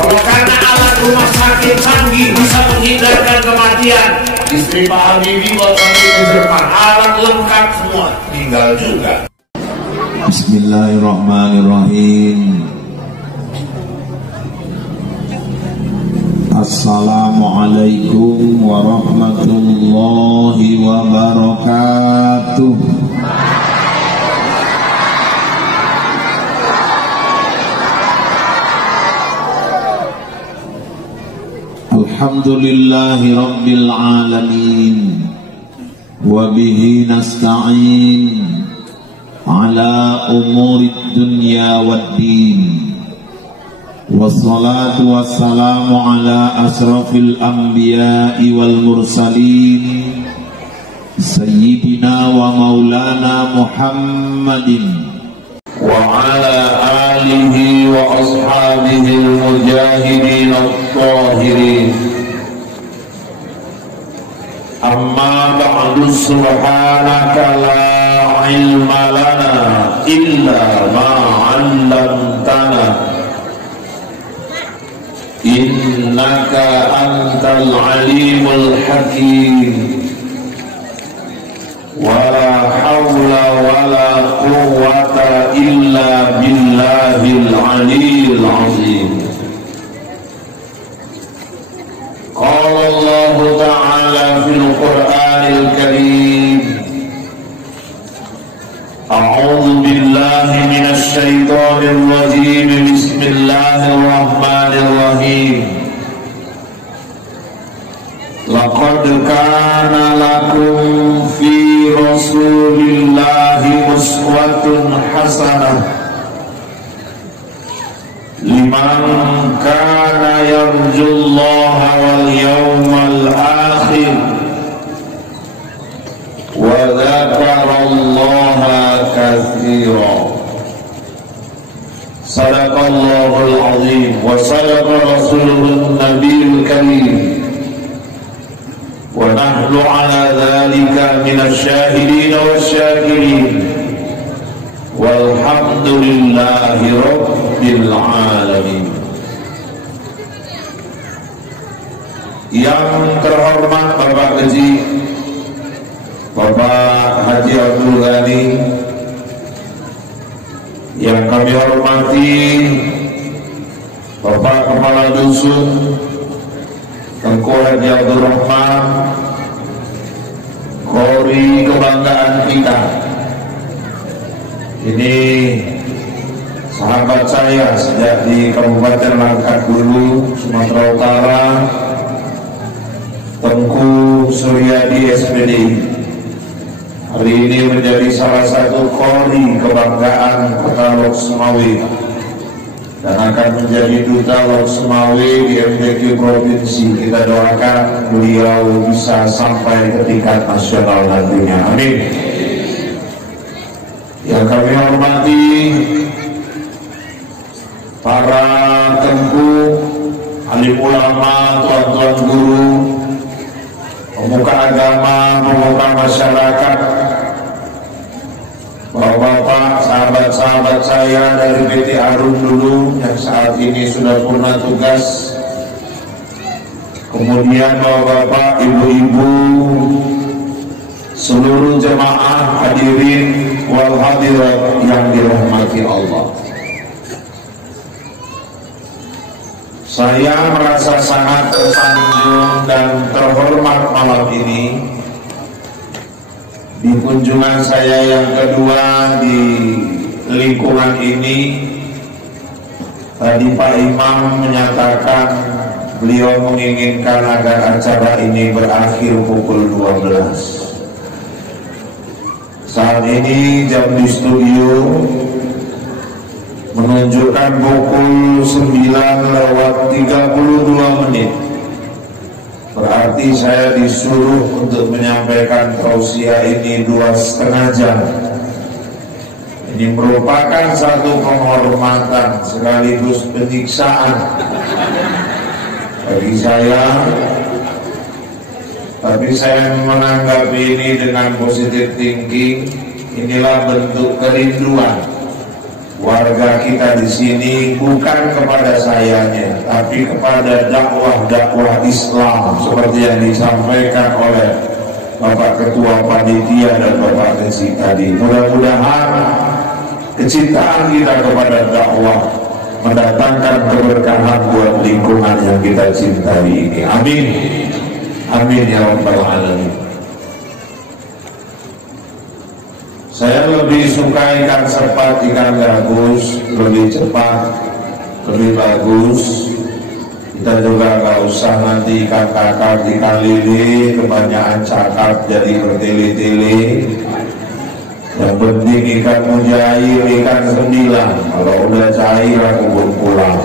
Bahwa karena alat rumah sakit canggih bisa menghindarkan kematian, istri Pak Habibie waktu itu ke Jerman, alat lengkap semua, tinggal juga. Bismillahirrahmanirrahim. Assalamualaikum warahmatullahi wabarakatuh. Alhamdulillahi rabbil alamin, wa bihi nasta'in ala umurid dunya waddin. Wassalatu wassalamu ala asrafil anbiya'i wal mursalin sayyidina wa maulana Muhammadin wa ala alihi wa ashabihi al-mujahidin at-tahirin. Amma ba'du, subhanaka la ilma lana illa ma 'allamtana innaka antal alimul hakim. Wala hawla wala quwwata illa billahil aliyyil azim. Qala Allah ta'ala fil Qur'anil Karim, a'udzu billahi minasy syaithanir rajim. Bismillahirrahmanirrahim. Laqad kana lakum fi rasulillahi uswatun hasanah liman kana yarjullaha wal yawmal akhir wa dzakarallaha katsira. Sadaqallahul azim wa sadaqa rasulun nabiyul karim. Wa nahnu ala dhalika minasy syahidin wasyakirin. Walhamdulillahi rabbil alamin. Yang terhormat Bapak Haji Bapak Haji Abdul Ghani, yang kami hormati Bapak Kepala Dusun Tengku Haji Abdul Rahman, Kori kebanggaan kita. Ini sahabat saya sejak di Kabupaten Langkat Hulu, Sumatera Utara, Tengku Suryadi SPD. Hari ini menjadi salah satu kori kebanggaan Kota Lok Sumawe dan akan menjadi duta Lok Sumawe di MDQ Provinsi. Kita doakan beliau bisa sampai ke tingkat nasional nantinya. Amin. Yang kami hormati para tengku, alim ulama, tuan-tuan guru, pemuka agama, pemuka masyarakat, bapak-bapak, sahabat-sahabat saya dari PT Arum dulu yang saat ini sudah purna tugas, kemudian bapak-bapak, ibu-ibu, seluruh jemaah hadirin wal hadirat yang dirahmati Allah. Saya merasa sangat tersanjung dan terhormat malam ini di kunjungan saya yang kedua di lingkungan ini. Tadi Pak Imam menyatakan beliau menginginkan agar acara ini berakhir pukul 12. Saat ini jam di studio menunjukkan pukul 9:32. Berarti saya disuruh untuk menyampaikan tausiah ini 2,5 jam. Ini merupakan satu penghormatan sekaligus penyiksaan bagi saya. Tapi saya menanggapi ini dengan positif thinking. Inilah bentuk kerinduan warga kita di sini bukan kepada sayanya, tapi kepada dakwah Islam seperti yang disampaikan oleh Bapak Ketua Panitia dan Bapak Kecil tadi. Mudah-mudahan kecintaan kita kepada dakwah mendatangkan keberkahan buat lingkungan yang kita cintai ini. Amin. Amin ya rabbal alamin. Saya lebih suka ikan sepat, ikan gabus, lebih cepat, lebih bagus. Kita juga nggak usah nanti ikan kakap, ikan lele, kebanyakan cakap jadi bertele-tele. Yang penting ikan mujair, ikan sembilan. Kalau udah cair aku pun pulang.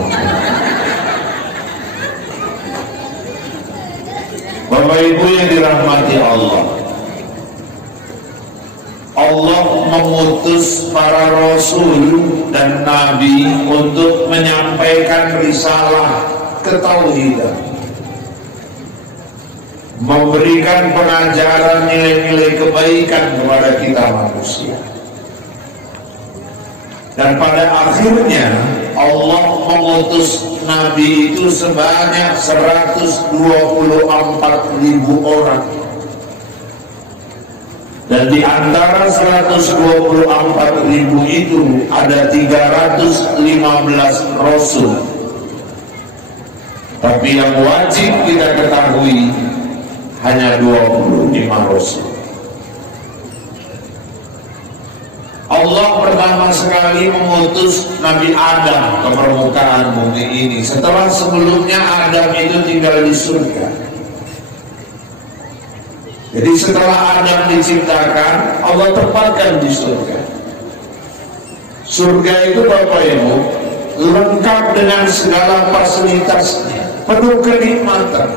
Bapak Ibu yang dirahmati Allah, Allah mengutus para rasul dan nabi untuk menyampaikan risalah ketauhidan, memberikan pengajaran nilai-nilai kebaikan kepada kita manusia. Dan pada akhirnya Allah mengutus nabi itu sebanyak 124.000 orang. Dan di antara 124.000 itu ada 315 rasul. Tapi yang wajib kita ketahui hanya 25 rasul. Allah pertama sekali mengutus Nabi Adam ke permukaan bumi ini setelah sebelumnya Adam itu tinggal di surga. Jadi setelah Adam diciptakan, Allah tempatkan di surga. Surga itu Bapak Ibu lengkap dengan segala fasilitasnya, penuh kenikmatan.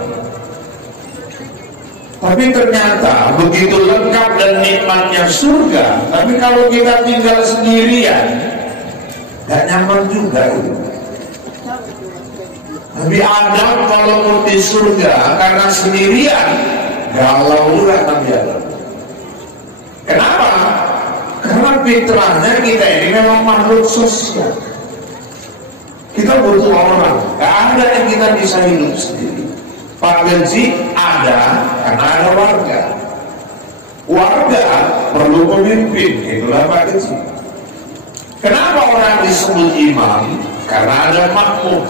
Tapi ternyata begitu lengkap dan nikmatnya surga, tapi kalau kita tinggal sendirian, gak nyaman juga itu. Nabi Adam kalau di surga karena sendirian, galau juga Nabi Adam. Kenapa? Karena fitrahnya kita ini memang makhluk sosial. Kita butuh orang, gak ada yang kita bisa hidup sendiri. Pak Gaji ada karena ada warga. Warga perlu pemimpin, itulah Pak Gaji. Kenapa orang disebut imam? Karena ada makmum.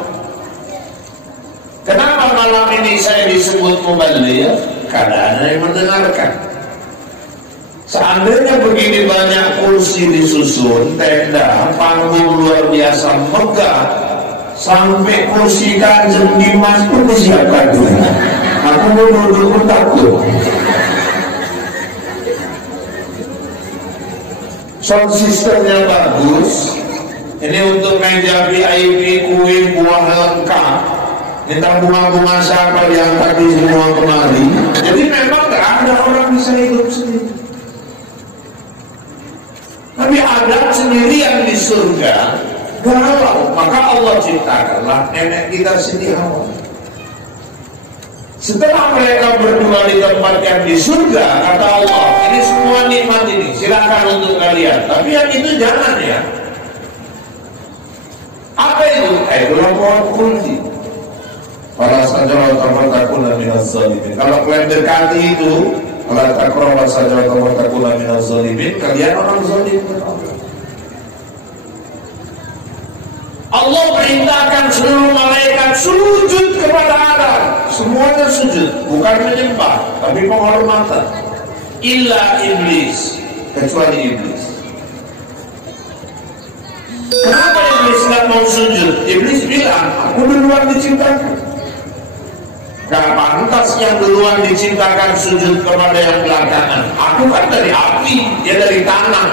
Kenapa malam ini saya disebut muballigh? Karena ada yang mendengarkan. Seandainya begini banyak kursi disusun, tenda, panggung luar biasa megah, sampai kursi Kanjeng Dimas pun disiapkan. Aku mau duduk pun takut. Sound systemnya bagus. Ini untuk meja VIP, kue, buah lengkap. Minta bunga-bunga siapa yang tadi semua kemari. Jadi memang gak ada orang bisa hidup sendiri. Tapi ada sendirian di surga. Galau, maka Allah ciptakanlah nenek kita Siti Hawa. Setelah mereka berdua ditempatkan di surga, kata Allah, ini semua nikmat ini, silakan untuk kalian. Tapi yang itu jangan ya. Apa itu? Itulah pohon kulti. Para sajalah tafatakuna minaz zalimin. Kalau kalian dekati itu, kalau takraba sajalah tafatakuna minaz zalimin, kalian orang zalim. Allah perintahkan seluruh malaikat sujud kepada Adam. Semuanya sujud, bukan menyembah, tapi penghormatan. Illa iblis, kecuali iblis. Kenapa iblis tidak mau sujud? Iblis bilang, aku duluan diciptakan. Gak pantas yang duluan diciptakan sujud kepada yang belakangan. Aku kan dari api, dia dari tanah.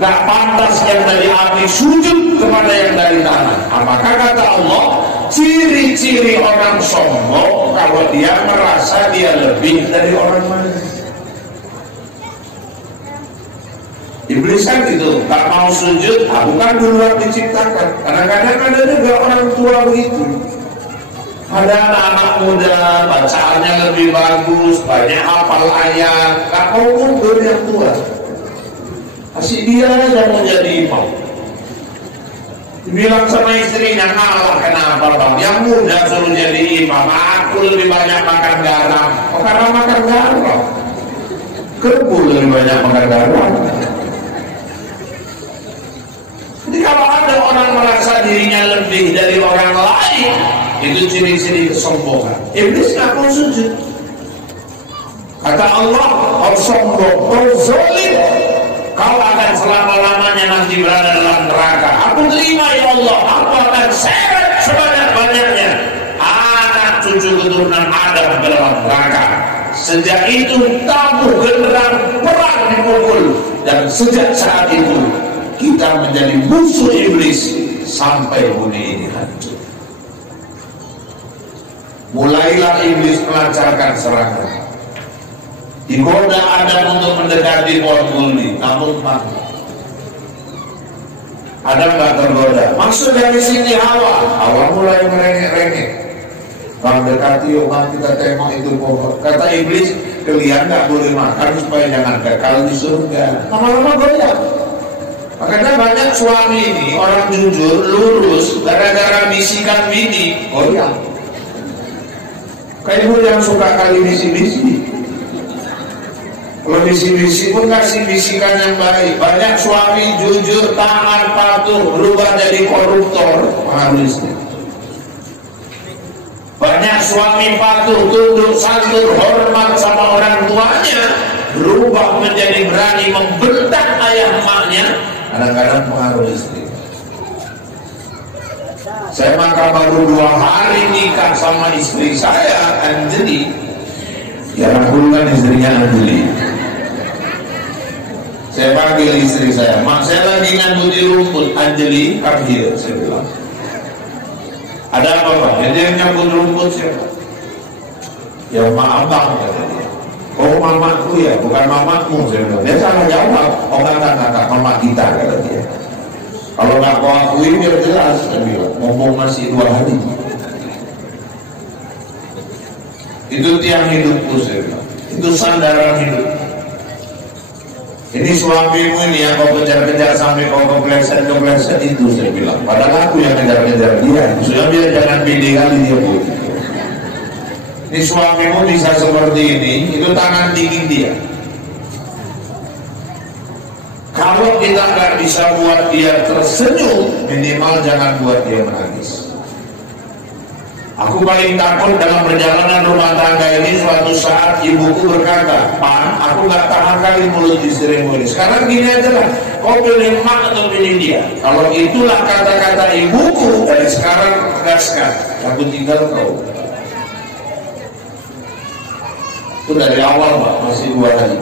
Gak pantas yang dari api sujud kepada yang dari tanah. Maka kata Allah, ciri-ciri orang sombong kalau dia merasa dia lebih dari orang lain. Iblis kan gitu, gak mau sujud, aku kan duluan diciptakan. Kadang-kadang ada juga orang tua begitu. Ada anak-anak muda, bacaannya lebih bagus, banyak hafal ayat, gak mau mundur yang tua. Masih dia yang menjadi imam. Bilang sama istrinya, ngalah kenapa bang? Yang muda suruh jadi imam, aku lebih banyak makan garam. Oh, karena makan garam. Kerbu lebih banyak makan garam. Jadi kalau ada orang merasa dirinya lebih dari orang lain, itu ciri-ciri kesombongan. Iblis nggak mau sujud. Kata Allah, kau sombong, kau zalim, kau akan selama-lamanya nanti berada dalam neraka. Aku terima ya Allah, aku akan seret sebanyak-banyaknya anak cucu keturunan Adam ke dalam neraka. Sejak itu tabuh genderang perang dipukul, dan sejak saat itu kita menjadi musuh iblis sampai bumi ini hancur. Mulailah iblis melancarkan serangan. Digoda Adam untuk mendekati pohon kuldi, namun mati. Adam nggak tergoda. Maksud dari sini Hawa mulai merengek-rengek. Mendekati umat kita tembak itu pohon. Kata iblis, kalian nggak boleh makan supaya jangan kekal di surga. Lama-lama goyah. Makanya banyak suami ini orang jujur, lurus, gara-gara bisikan bini, goyah. Kayak ibu yang suka kali bisi-bisi. Kalau bisi-bisi pun kasih bisikan yang baik. Banyak suami jujur, taat, patuh, berubah jadi koruptor, pengaruh istri. Banyak suami patuh, tunduk, santun, hormat sama orang tuanya, berubah menjadi berani membentak ayah emaknya, kadang-kadang pengaruh istri. Saya maka baru 2 hari nikah sama istri saya, Anjeli. Ya rangkulkan istrinya Anjeli. Saya panggil istri saya, mak saya lagi ngambil rumput. Anjeli, come here, saya bilang. Ada apa Pak? Dia nyambut rumput siapa? Ya maaf Bang, kata dia. Oh mamaku ya, bukan mamaku, saya bilang. Dia salah jawab. Oh enggak, mama kita, kata dia. Kalau nggak kau akui biar jelas, saya bilang. Ngomong masih 2 hari. Itu tiang hidupku, saya bilang. Itu sandaran hidup. Ini suamimu ini yang kau kejar-kejar sampai kau kepleset itu, saya bilang. Padahal aku yang kejar-kejar dia. Sudah biar jangan pede kali dia pun. Ini suamimu bisa seperti ini, itu tangan dingin dia. Kalau kita nggak bisa buat dia tersenyum, minimal jangan buat dia menangis. Aku paling takut dalam perjalanan rumah tangga ini, suatu saat ibuku berkata, Pan, aku nggak tahan kali mulut istrimu ini. Sekarang gini aja lah, kau pilih mak atau pilih dia. Kalau itulah kata-kata ibuku, dari sekarang tegaskan, aku tinggal kau. Itu dari awal Pak, masih 2 hari.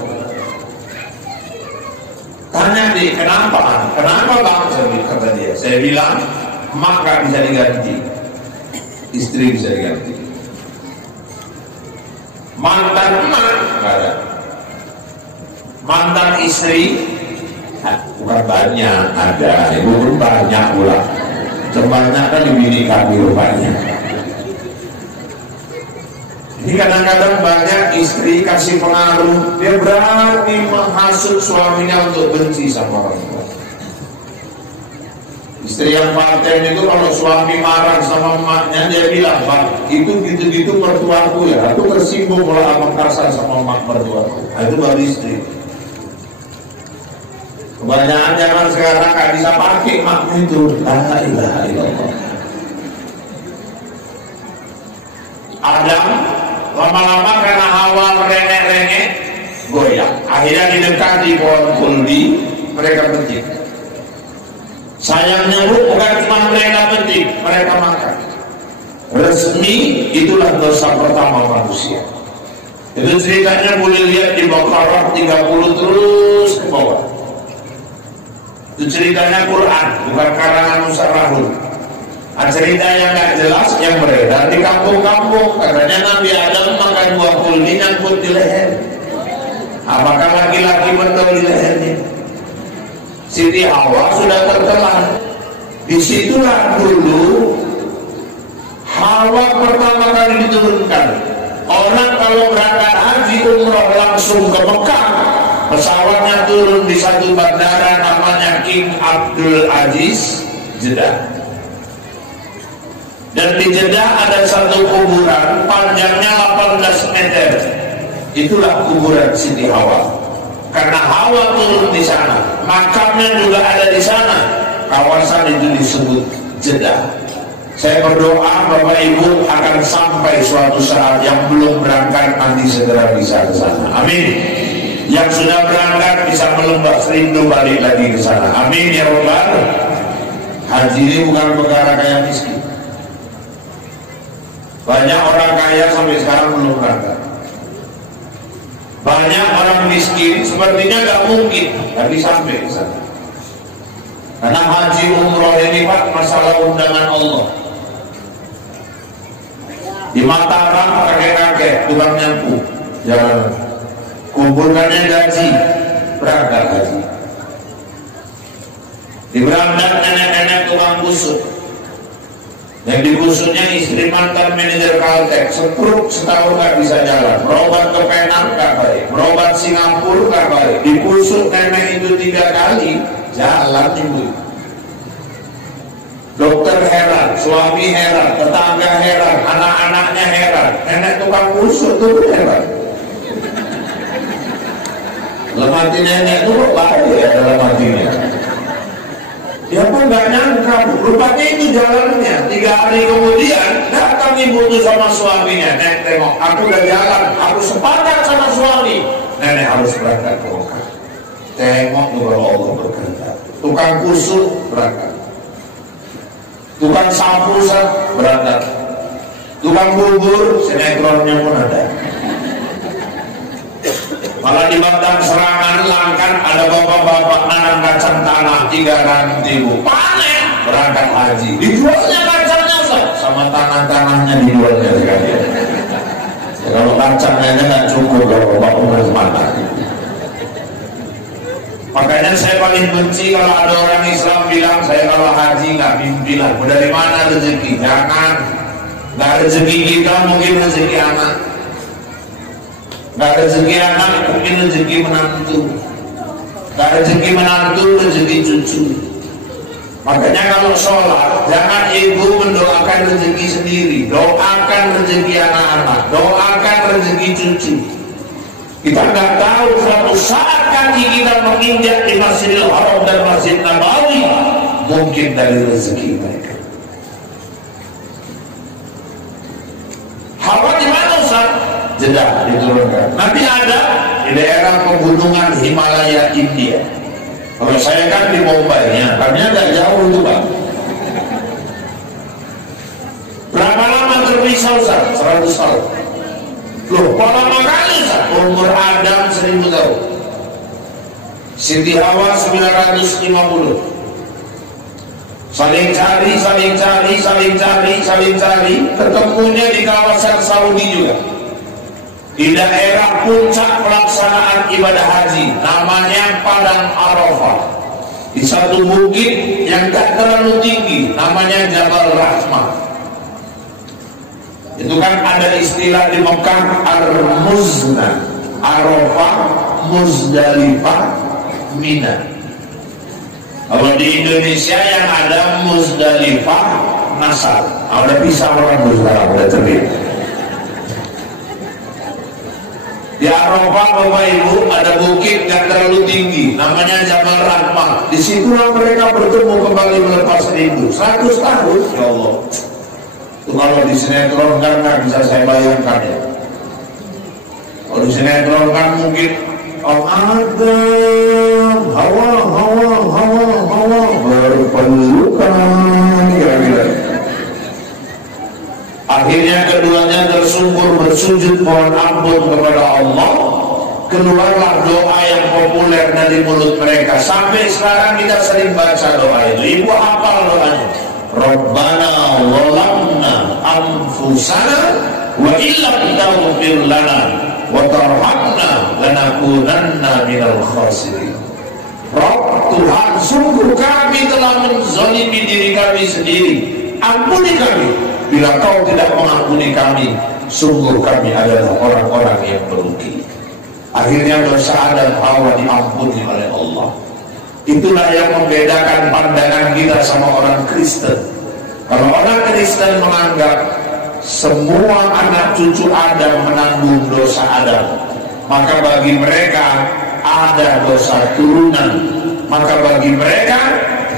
Tanya dia, kenapa? Kenapa Bang? Kata dia. Saya bilang, mak gak bisa diganti, istri bisa diganti. Mantan emak gak ada. Mantan istri bukan banyak, ada. Ibu pun banyak pula. Sebanyak kan bini kami rupanya. Ini kadang-kadang banyak istri kasih pengaruh, dia berani menghasut suaminya untuk benci sama orang tua. Istri yang paten itu kalau suami marah sama emaknya, dia bilang, Pak, itu gitu-gitu mertuaku ya, aku tersinggung kalau abang kasar sama emak mertuaku. Nah, itu baru istri. Kebanyakan zaman sekarang gak bisa pakai emakmu itu. La ilaha illallah. Adam lama-lama karena Hawa merengek-rengek, goyah. Akhirnya didekati pohon kuldi, mereka petik. Sayangnya bukan cuma mereka petik, mereka makan. Resmi itulah dosa pertama manusia. Itu ceritanya boleh lihat di Baqarah 30 terus ke bawah. Itu ceritanya Quran, bukan karangan Musarrahul. Cerita yang gak jelas yang beredar di kampung-kampung. Katanya Nabi Adam makan buah kuldi nyangkut di leher. Apakah laki-laki betul di lehernya? Siti Hawa sudah tertelan. Disitulah dulu Hawa pertama kali diturunkan. Orang kalau berangkat haji umroh langsung ke Mekah, pesawatnya turun di satu bandara namanya King Abdul Aziz, Jeddah. Dan di Jeddah ada satu kuburan panjangnya 18 meter. Itulah kuburan Siti Hawa. Karena Hawa turun di sana, makamnya juga ada di sana. Kawasan itu disebut Jeddah. Saya berdoa Bapak Ibu akan sampai suatu saat, yang belum berangkat nanti segera bisa ke sana. Amin. Yang sudah berangkat bisa melembah rindu balik lagi ke sana. Amin ya Rabbal. Haji ini bukan perkara kaya miskin. Banyak orang kaya sampai sekarang belum berangkat. Banyak orang miskin sepertinya gak mungkin tapi sampai ke sana. Karena haji umroh ini Pak masalah undangan Allah. Di Mataram kakek-kakek tukang nyapu jalan, kumpulkannya gaji, berangkat haji. Di Berandak nenek-nenek tukang kusut, yang dikusutnya istri mantan manajer Caltek, setruk setahun gak bisa jalan, berobat ke Penang gak baik, berobat Singapura gak baik, dikusut nenek itu 3 kali, jalan ibu. Dokter heran, suami heran, tetangga heran, anak-anaknya heran, nenek tukang kusut itu heran. Dalam hati nenek itu kok baik ya dalam hatinya. Dia pun gak nyangka, rupanya itu jalannya. 3 hari kemudian datang ibu itu sama suaminya. Nenek tengok, aku udah jalan, aku sepakat sama suami. Nenek harus berangkat ke Mekah. Tengok bahwa Allah berkata, tukang kusut berangkat, tukang sapu berangkat, tukang bubur sinetronnya pun ada. Malah di Batang Serangan Langkan ada bapak-bapak nanam kacang tanah 3.000 panen, berangkat haji, dijualnya kacangnya sama tanah-tanahnya dijualnya sekalian. Ya, kalau kacangnya nggak cukup kalau bapak umur mana. Makanya saya paling benci kalau ada orang Islam bilang saya kalau haji nggak mimpilah. Dari mana rezeki? Jangan. Nggak rezeki kita mungkin rezeki anak. Nggak rezeki anak mungkin rezeki menantu. Nggak rezeki menantu rezeki cucu. Makanya kalau sholat jangan ibu mendoakan rezeki sendiri, doakan rezeki anak-anak, doakan rezeki cucu. Kita nggak tahu suatu saat kaki kita menginjak di Masjidil Haram dan Masjid Nabawi, mungkin dari rezeki mereka. Hawa di mana Ustaz? Jeddah diturunkan. Nanti ada di daerah pegunungan Himalaya India. Kalau saya kan di Mumbai, ya, karena nggak jauh itu Pak. Berapa lama terpisah Ustaz? 100 tahun. Loh, kok lama kali Ustaz? Umur Adam 1000 tahun. Siti Hawa 950. Saling cari, ketemunya di kawasan Saudi juga. Di daerah puncak pelaksanaan ibadah haji, namanya Padang Arafah. Di satu bukit yang tak terlalu tinggi, namanya Jabal Rahmah. Itu kan ada istilah di Mekah Ar-Muzna, Arafah, Muzdalifah, Mina. Kalau di Indonesia yang ada Muzdalifah, Nasar. Udah bisa orang sekarang, udah terbit. Di Arafah Bapak Ibu ada bukit yang terlalu tinggi, namanya Jabal Rahmah. Disitulah mereka bertemu kembali melepas rindu. 100 tahun, ya Allah. Itu kalau di sinetron kan nggak bisa saya bayangkan ya. Kalau di sinetron kan mungkin Adam, Hawa berpelukan, kira-kira. Akhirnya keduanya tersungkur bersujud mohon ampun kepada Allah. Keluarlah doa yang populer dari mulut mereka. Sampai sekarang kita sering baca doa itu. Ibu hafal doanya. Rabbana walamna anfusana wa illam taghfir lana wa tarhamna lanakunanna minal khasirin. Rabb, Tuhan, sungguh kami telah menzalimi diri kami sendiri. Ampuni kami. Bila kau tidak mengampuni kami, sungguh kami adalah orang-orang yang merugi. Akhirnya dosa Adam Hawa diampuni oleh Allah. Itulah yang membedakan pandangan kita sama orang Kristen. Kalau orang Kristen menganggap semua anak cucu Adam menanggung dosa Adam, maka bagi mereka ada dosa turunan. Maka bagi mereka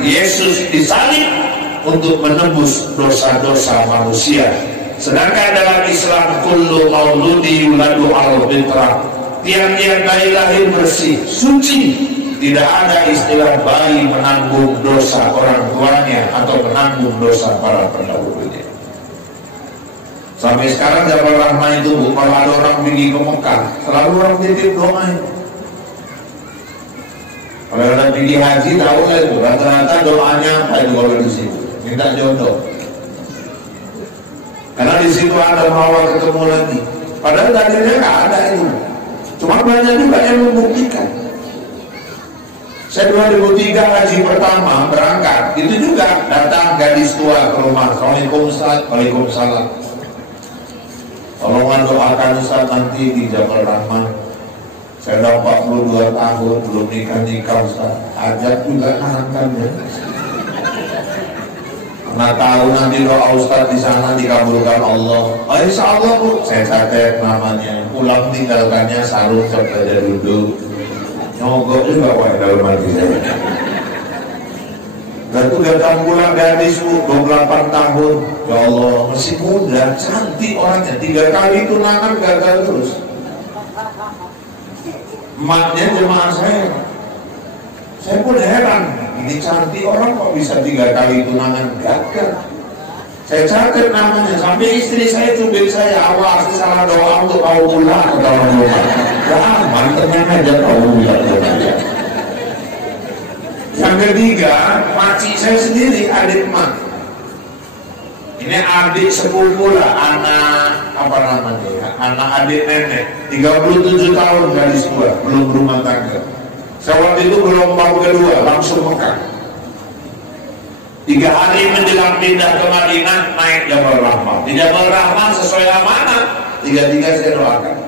Yesus disalib untuk menebus dosa-dosa manusia. Sedangkan dalam Islam kullu mauludi yuladu al-fitrah, tiap-tiap bayi lahir bersih, suci. Tidak ada istilah bayi menanggung dosa orang tuanya atau menanggung dosa para pendahulunya. Sampai sekarang Jabal Rahmah itu, kalau ada orang pergi ke Mekah, selalu orang titip doa itu. Kalau ada pergi haji, tahu lah itu, rata-rata doanya apa itu kalau di situ? Minta jodoh. Karena di situ ada Hawa ketemu lagi. Padahal tadinya nggak ada itu. Cuma banyak juga yang membuktikan. Saya 2003 haji pertama berangkat, itu juga datang gadis tua ke rumah. Assalamualaikum Ustaz. Waalaikumsalam. Tolongan doakan Ustaz nanti di Jabal Rahmah. Saya udah 42 tahun belum nikah Ustaz. Ajak juga angkat ya. Karena tahu nanti doa Ustaz di sana dikabulkan Allah. Oh, insya Allah Bu. Saya catat namanya. Pulang tinggalkannya sarung saja duduk. Nyogok juga wah dalam hati saya. Dan itu datang pulang gadis 28 tahun. Ya Allah, masih muda, cantik orangnya. 3 kali tunangan gagal terus. Emaknya jemaah saya pun heran. Ini cantik orang kok bisa 3 kali tunangan gagal. Saya catat namanya, sampai istri saya cubit saya, awas salah doa untuk kau pulang ke dalam rumah. Ya mantannya aja kau pulang. Yang ketiga, makcik saya sendiri, adik emak. Ini adik sepupu lah, anak apa namanya ya? Anak adik nenek, 37 tahun gadis tua, belum rumah tangga. Saya waktu itu gelombang kedua, langsung Mekah. 3 hari menjelang pindah ke Madinah, naik Jabal Rahmah. Di Jabal Rahmah sesuai amanat, 3 saya doakan.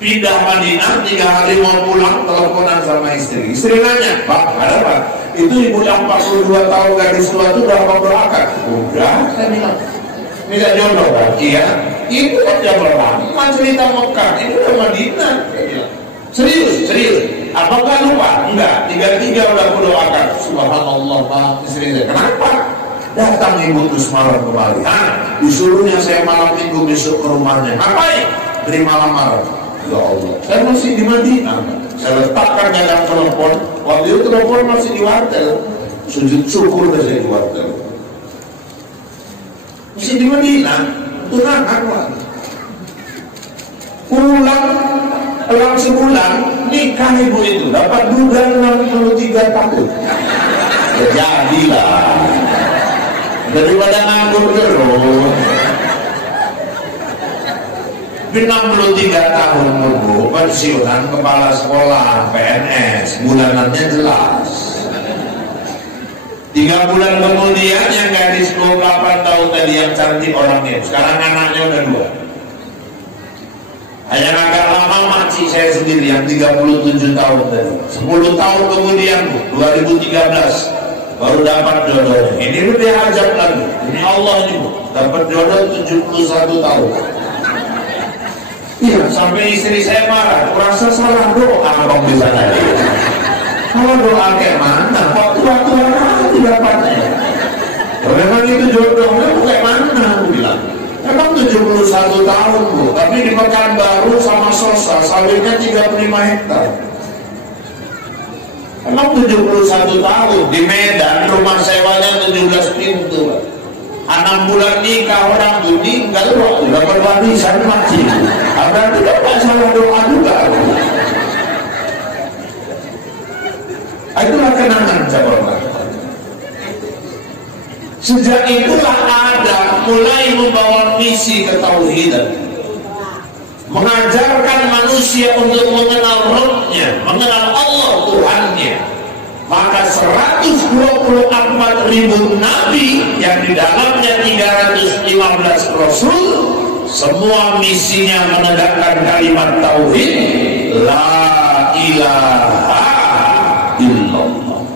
Pindah Madinah, 3 hari mau pulang, teleponan sama istri. Istri nanya, Pak, ada apa? Itu ibu yang 42 tahun gadis tua itu udah mau doakan? Udah, saya bilang. Minta jodoh kan? Iya. Itu kan Jabal Rahmah, cerita Mekah, itu udah Madinah. Serius. Apakah lupa? Enggak, 3 udah aku doakan. Subhanallah, Pak, istri saya. Kenapa? Datang ibu terus malam kembali. Disuruhnya saya malam minggu besok ke rumahnya. Ngapain? Beri malam-malam. Ya Allah, saya masih di Madinah. Saya letakkan dalam telepon. Waktu itu telepon masih di wartel. Sujud syukur saya di wartel. Masih di Madinah. Tunangan lagi. Pulang sebulan nikah ibu itu, dapat duga 63 tahun. Ya jadilah. Daripada nganggur terus. 63 tahun Bu, pensiunan kepala sekolah PNS, bulanannya jelas. 3 bulan kemudian yang gadis 28 tahun tadi yang cantik orangnya, sekarang anaknya udah 2. Hanya agak lama makcik saya sendiri yang 37 tahun tadi. 10 tahun kemudian Bu, 2013 baru dapat jodohnya. Ini lebih ajab lagi. Ini Allah ini Bu, dapat jodoh 71 tahun. Iya, sampai istri saya marah. Kurasa salah doa dong di sana. Kalau doa kayak mana? Kok tua-tua tidak dapatnya? Memang itu jodohnya kayak mana? Aku bilang. Memang 71 tahun Bu, tapi di Pekanbaru sama Sosa sawitnya 35 hektar. Memang 71 tahun. Di Medan rumah sewanya 17 pintu. 6 bulan nikah orang itu meninggal, dapat warisan mati. Ada tidak salah doa juga. Itulah kenangan Jabal. Sejak itulah ada mulai membawa misi ketauhidan, mengajarkan manusia untuk mengenal Rabb-Nya, mengenal Allah Tuhannya. Maka 124.000 nabi yang di dalamnya 315 rasul, semua misinya menegakkan kalimat tauhid, la ilaha illallah.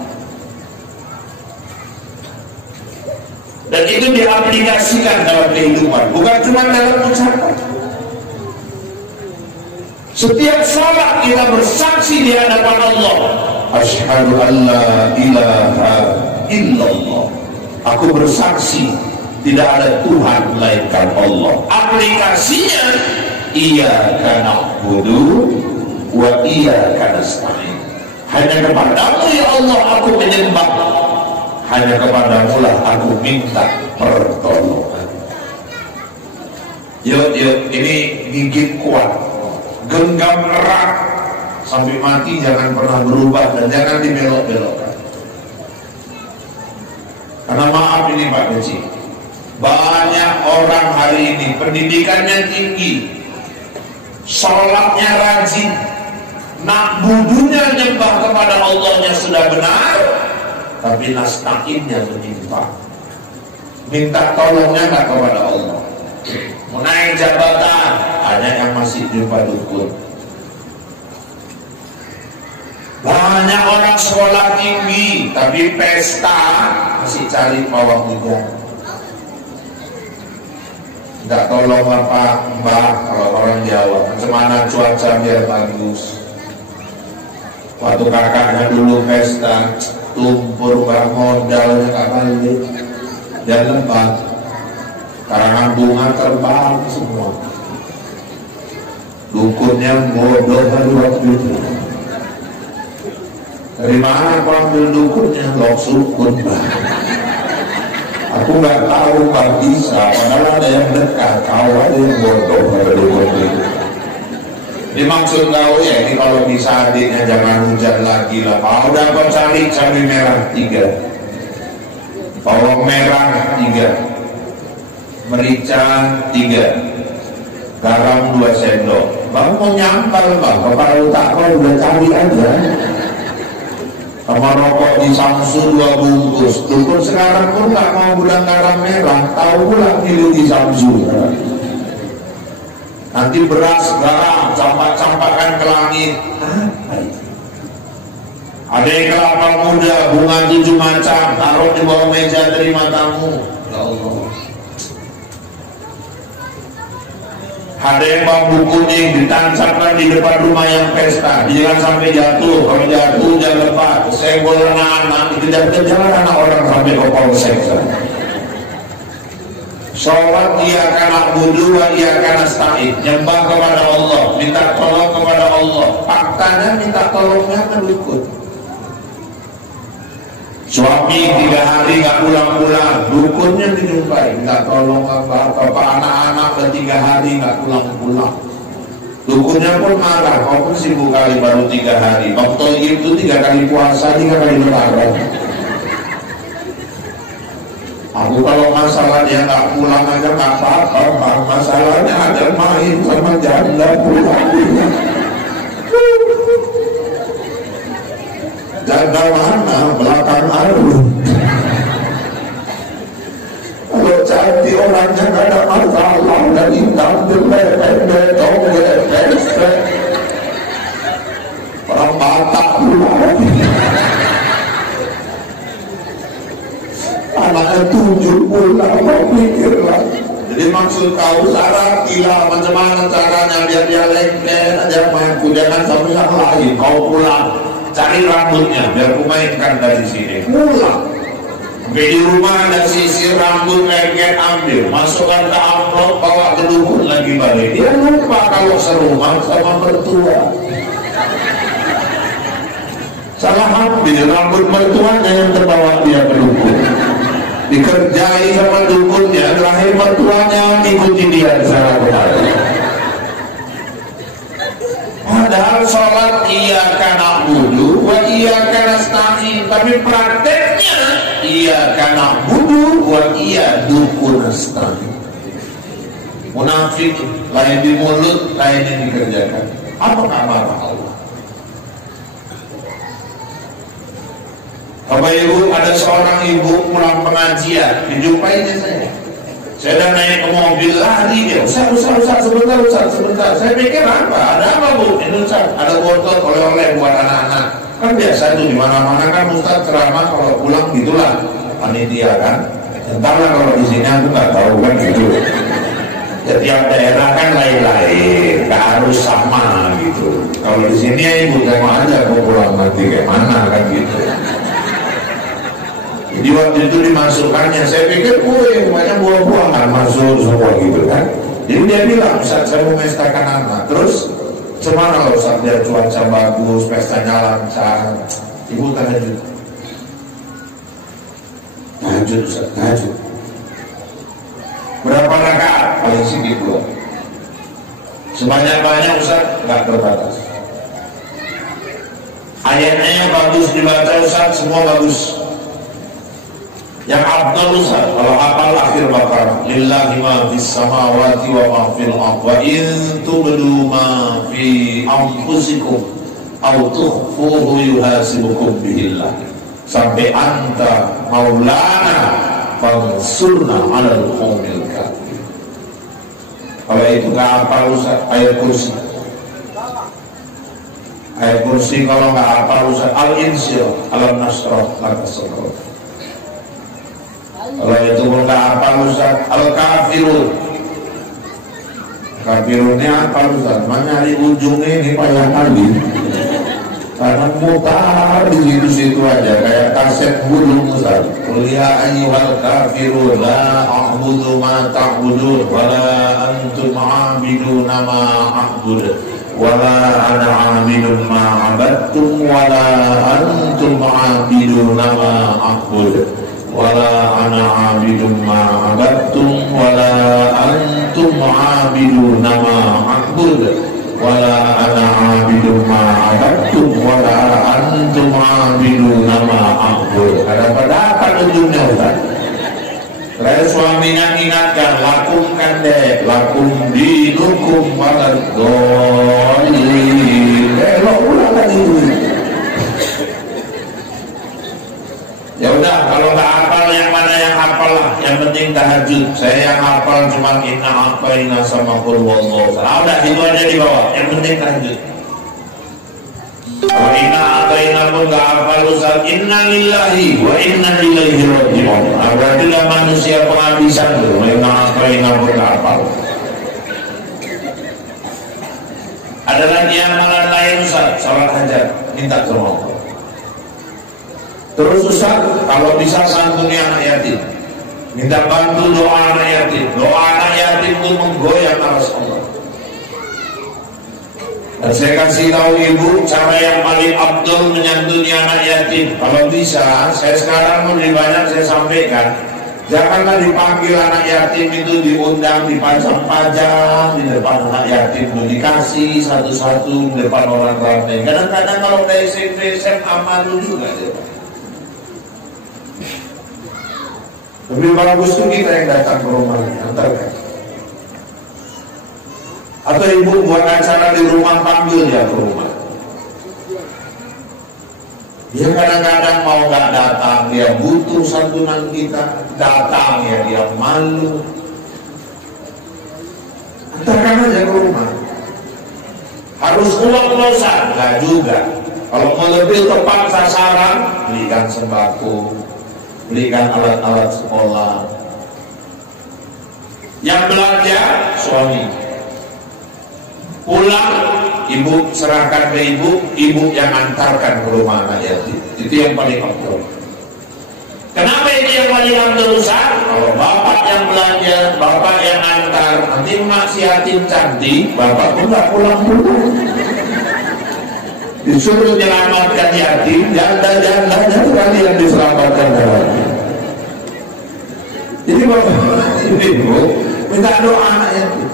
Dan Dan itu diaplikasikan dalam kehidupan, bukan cuma dalam ucapan. Setiap salat kita bersaksi di hadapan Allah, asyhadu an la ilaha illallah. Aku bersaksi tidak ada Tuhan melainkan Allah. Aplikasinya iyyaka na'budu wa iyyaka nasta'in. Hanya kepadamu ya Allah aku menyembah, hanya kepadamu lah aku minta pertolongan. Yuk, ini gigit kuat, genggam erat sampai mati, jangan pernah berubah dan jangan dibelok-belokkan. Karena maaf ini Pak Beci, banyak orang hari ini pendidikannya tinggi, sholatnya rajin, na'budunya nyembah kepada Allahnya sudah benar, tapi nasta'innya menyimpang, minta tolongnya nggak kepada Allah. Mau naik jabatan, ada yang masih jumpa dukun. Banyak orang sekolah tinggi, tapi pesta masih cari pawang hujan. Nggak tolong apa mbak, kalau orang Jawa, macam mana cuaca biar bagus. Waktu kakaknya dulu pesta, tumpur mbak modalnya nggak balik, dan lebat, karangan bunga terbang semua. Dukunnya bodoh hari waktu itu. Dari mana kau ambil dukunnya? Lok sukun mbak. Aku nggak tahu Pak bisa, padahal ada yang dekat, kau ada yang bodoh pada dukun itu. Dimaksud kau ya, ini kalau bisa adiknya jangan hujan lagi lah. Kau dapat cari cabai merah 3, bawang merah 3, merica 3, garam 2 sendok. Bang mau nyampal bang, kalau tak kau udah cari aja. Sama rokok di Samsu 2 bungkus. Dukun sekarang pun nggak mau bilang garam merah, tahu pula pilih di Samsu. Nanti beras, garam, campak-campakan ke langit. Ada yang kelapa muda, bunga 7 macam, taruh di bawah meja terima tamu. Ya Allah. Ada yang bambu kuning ditancapkan di depan rumah yang pesta, jangan sampai jatuh. Kalau jatuh jangan lepas. Senggol anak-anak, dikejar-kejar anak orang sampai ke polsek. Sholat iyyaka na'budu wa iyyaka nasta'in, nyembah kepada Allah, minta tolong kepada Allah. Faktanya minta tolongnya ke dukun. Suami 3 hari nggak pulang-pulang, dukunnya dijumpai, minta tolong apa-apa. Anak-anak udah 3 hari nggak pulang-pulang, dukunnya pun marah. Kau pun sibuk kali baru 3 hari. Waktu itu 3 kali puasa, 3 kali lebaran. Aku kalau masalah dia nggak pulang aja nggak apa-apa, bang. Masalahnya ada main sama janda pulang. Janda mana? Belakang alun. Kalau cantik orangnya nggak ada masalah, dan hitam belepet-belepet, belepet, orang Batak pulang. Anaknya 70 mau pikirlah. Jadi maksud kau cara gila macam mana caranya biar dia lengket aja mainku, jangan sampai yang lain. Kau pulang cari rambutnya biar ku mainkan dari sini. Pulang sampai di rumah ada sisir rambut lengket, ambil masukkan ke amplop, bawa ke dukun lagi balik. Dia lupa kalau serumah sama mertua. Salah ambil rambut mertuanya yang terbawa dia ke dukun. Dikerjai sama dukunnya, terakhir mertuanya ikuti dia di sana kemari. Padahal sholat iyyaka na'budu wa iyyaka nasta'in, tapi prakteknya iyyaka na'budu wa iyyaka nasta'in. Munafik, lain di mulut, lain yang dikerjakan. Apa kabar Allah? Bapak Ibu, ada seorang ibu pulang pengajian, dijumpainya saya. Saya udah naik ke mobil, lari dia. Ustaz, sebentar. Saya pikir apa? Ada apa Bu? Ini Ustaz, ada botol oleh-oleh buat anak-anak. Kan biasa tuh di mana-mana kan Ustaz ceramah kalau pulang gitulah. Panitia kan. Entahlah kalau di sini aku nggak tahu kan gitu. Setiap daerah kan lain-lain, nggak harus sama gitu. Kalau di sini ya ibu tengok aja kok pulang nanti kayak mana kan gitu. Jadi waktu itu dimasukkannya, saya pikir kue, banyak buah-buahan masuk semua gitu kan. Jadi dia bilang, Ustaz saya mau pestakan anak. Terus gimana loh Ustaz, dia cuaca bagus, pestanya lancar. Ibu tahajud. Tahajud Ustaz, tahajud. Berapa rakaat? Paling sedikit dua. Sebanyak-banyak Ustaz, nggak terbatas. Ayatnya yang bagus dibaca Ustaz, semua bagus. Yang abdul Ustaz, kalau hafal akhir Baqarah, lillahi ma fis samawati wa ma fil ardh wa in tubdu ma fi anfusikum aw tukhfuhu yuhasibukum bihillah sampai anta maulana fansurna 'alal qaumil kafirin. Kalau itu nggak hafal Ustaz, ayat kursi. Ayat kursi kalau nggak hafal Ustaz, al-insyirah, alam nasrah, laka sadrak. Kalau itu nggak hafal Ustaz, al-kafirun. Kafirunnya apa Ustaz? Nyari ujungnya ini payah kali. Karena mutar di situ-situ aja kayak kaset burung Ustaz. Qul ya ayyuhal kafirun la a'budu ma ta'budun wa la antum 'abiduna ma a'bud wa la ana 'abidun ma 'abadtum wa la antum 'abiduna ma a'bud wa la ana 'abidun ma 'abadtum wa la antum 'abiduna ma a'bud wala ana 'abidun ma 'abadtum wala antum 'abiduna ma a'bud. Ada pendapat ujungnya Ustaz. Saya suaminya ingatkan, lakumkan deh, lakum dinukum waladdallin. Lo ulang lagi. Ya udah, kalau nggak hafal yang mana yang hafal lah, yang penting tahajud. Saya yang hafal cuma inna a'taina sama qul huwallahu ahad. Udah itu aja di bawah, yang penting tahajud. Kalau inna a'taina pun nggak hafal Ustaz, inna lillahi wa inna ilaihi raji'un. Berarti lah manusia penghabisan tuh, inna a'taina pun nggak hafal. Ada lagi yang malah lain Ustaz, salat hajat, minta sama Allah. Terus Ustaz, kalau bisa santuni anak yatim, minta bantu doa anak yatim. Doa anak yatim itu menggoyang aras Allah. Dan saya kasih tahu ibu cara yang paling abdul menyantuni anak yatim. Kalau bisa, saya sekarang lebih banyak saya sampaikan, janganlah dipanggil anak yatim itu diundang, dipajang-pajang di depan anak yatim, dikasih satu-satu di depan orang ramai. Kadang-kadang kalau dari SMP malu juga ya. Lebih bagus itu kita yang datang ke rumahnya, antarkan. Atau ibu buat acara di rumah, panggil dia ke rumah. Dia kadang-kadang mau nggak datang, dia butuh santunan kita, datang ya dia malu. Antarkan aja ke rumah. Harus ulang-ulang, nggak juga. Kalau mau lebih tepat sasaran, belikan sembako, belikan alat-alat sekolah. Yang belanja suami, pulang ibu serahkan ke ibu yang antarkan ke rumah anak yatim. Itu yang paling abdul. Kenapa ini yang paling abdul Ustaz? Kalau bapak yang belanja, bapak yang antar, nanti emak si yatim cantik, bapak pun nggak pulang-pulang. Disuruh menyelamatkan yatim, janda-janda itu kan yang diselamatkan yatim. Jadi ibu minta doa anak yatim.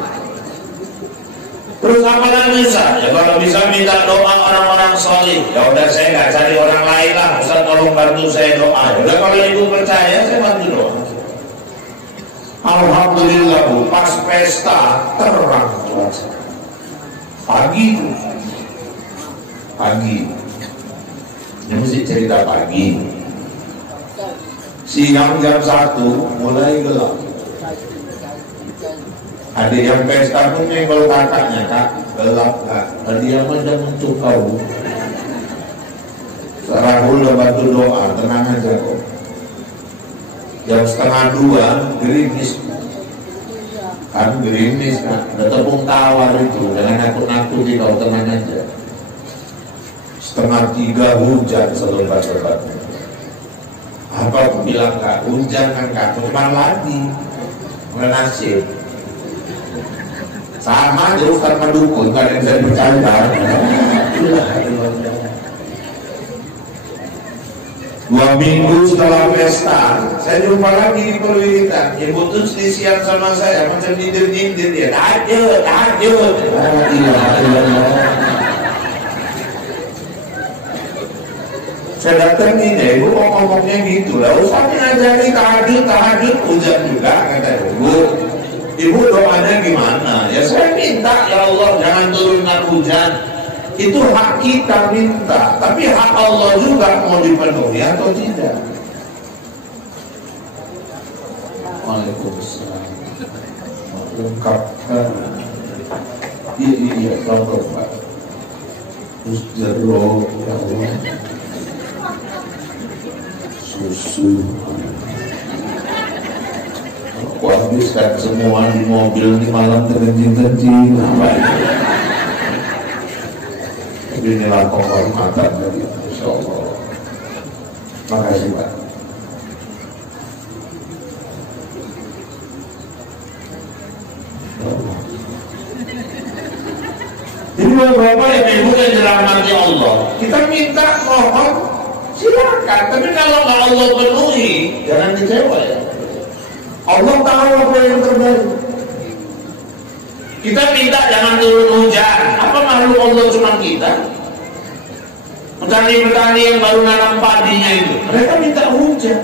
Terus apa lagi Ustaz? Ya kalau bisa minta doa orang-orang soleh. Ya udah saya nggak cari orang lain lah. Ustaz tolong bantu saya doa. Ya udah kalau ibu percaya saya bantu doa. Alhamdulillah Bu, pas pesta terang cuaca. Pagi. Ini mesti cerita pagi. Siang jam 1 mulai gelap. Adik yang pesta pun nyenggol kakaknya, Kak, gelap Kak. Tadi yang macam untuk kau. Sarahul bantu doa, tenang aja kok. jam 1:30 gerimis kan, gerimis kan, ada tepung tawar itu, jangan nakut-nakuti, kau tenang aja. 2:30 hujan selebat-lebat. Apa aku bilang kak, hujan kan kak, teman lagi menasib sama aja Ustaz mendukung, gak ada yang bisa bercanda. 2 minggu setelah pesta, saya jumpa lagi di perwiritan. Ibu tuh selisihan sama saya, macam nyindir-nyindir dia. Tahajud. Saya datang ini, ibu kok ngomongnya gitu lah. Ustaznya ngajari tahajud, hujan juga kata ibu doanya gimana? Ya saya minta ya Allah jangan turunkan hujan. Itu hak kita minta, tapi hak Allah juga mau dipenuhi atau tidak. Waalaikumsalam. Ungkapkan. Iya, contoh Pak. Terus jeruk, ya Allah. Susu. Aku habiskan semua di mobil di malam terkencing-kencing. Inilah penghormatan dari Insya Allah. Makasih Pak. Jadi Bapak yang Ibu yang dirahmati Allah, kita minta mohon silakan. Tapi kalau nggak Allah penuhi, jangan kecewa ya. Allah tahu apa yang terbaik. Kita minta jangan turun hujan. Apa makhluk Allah cuma kita? Petani-petani yang baru nanam padinya itu, mereka minta hujan.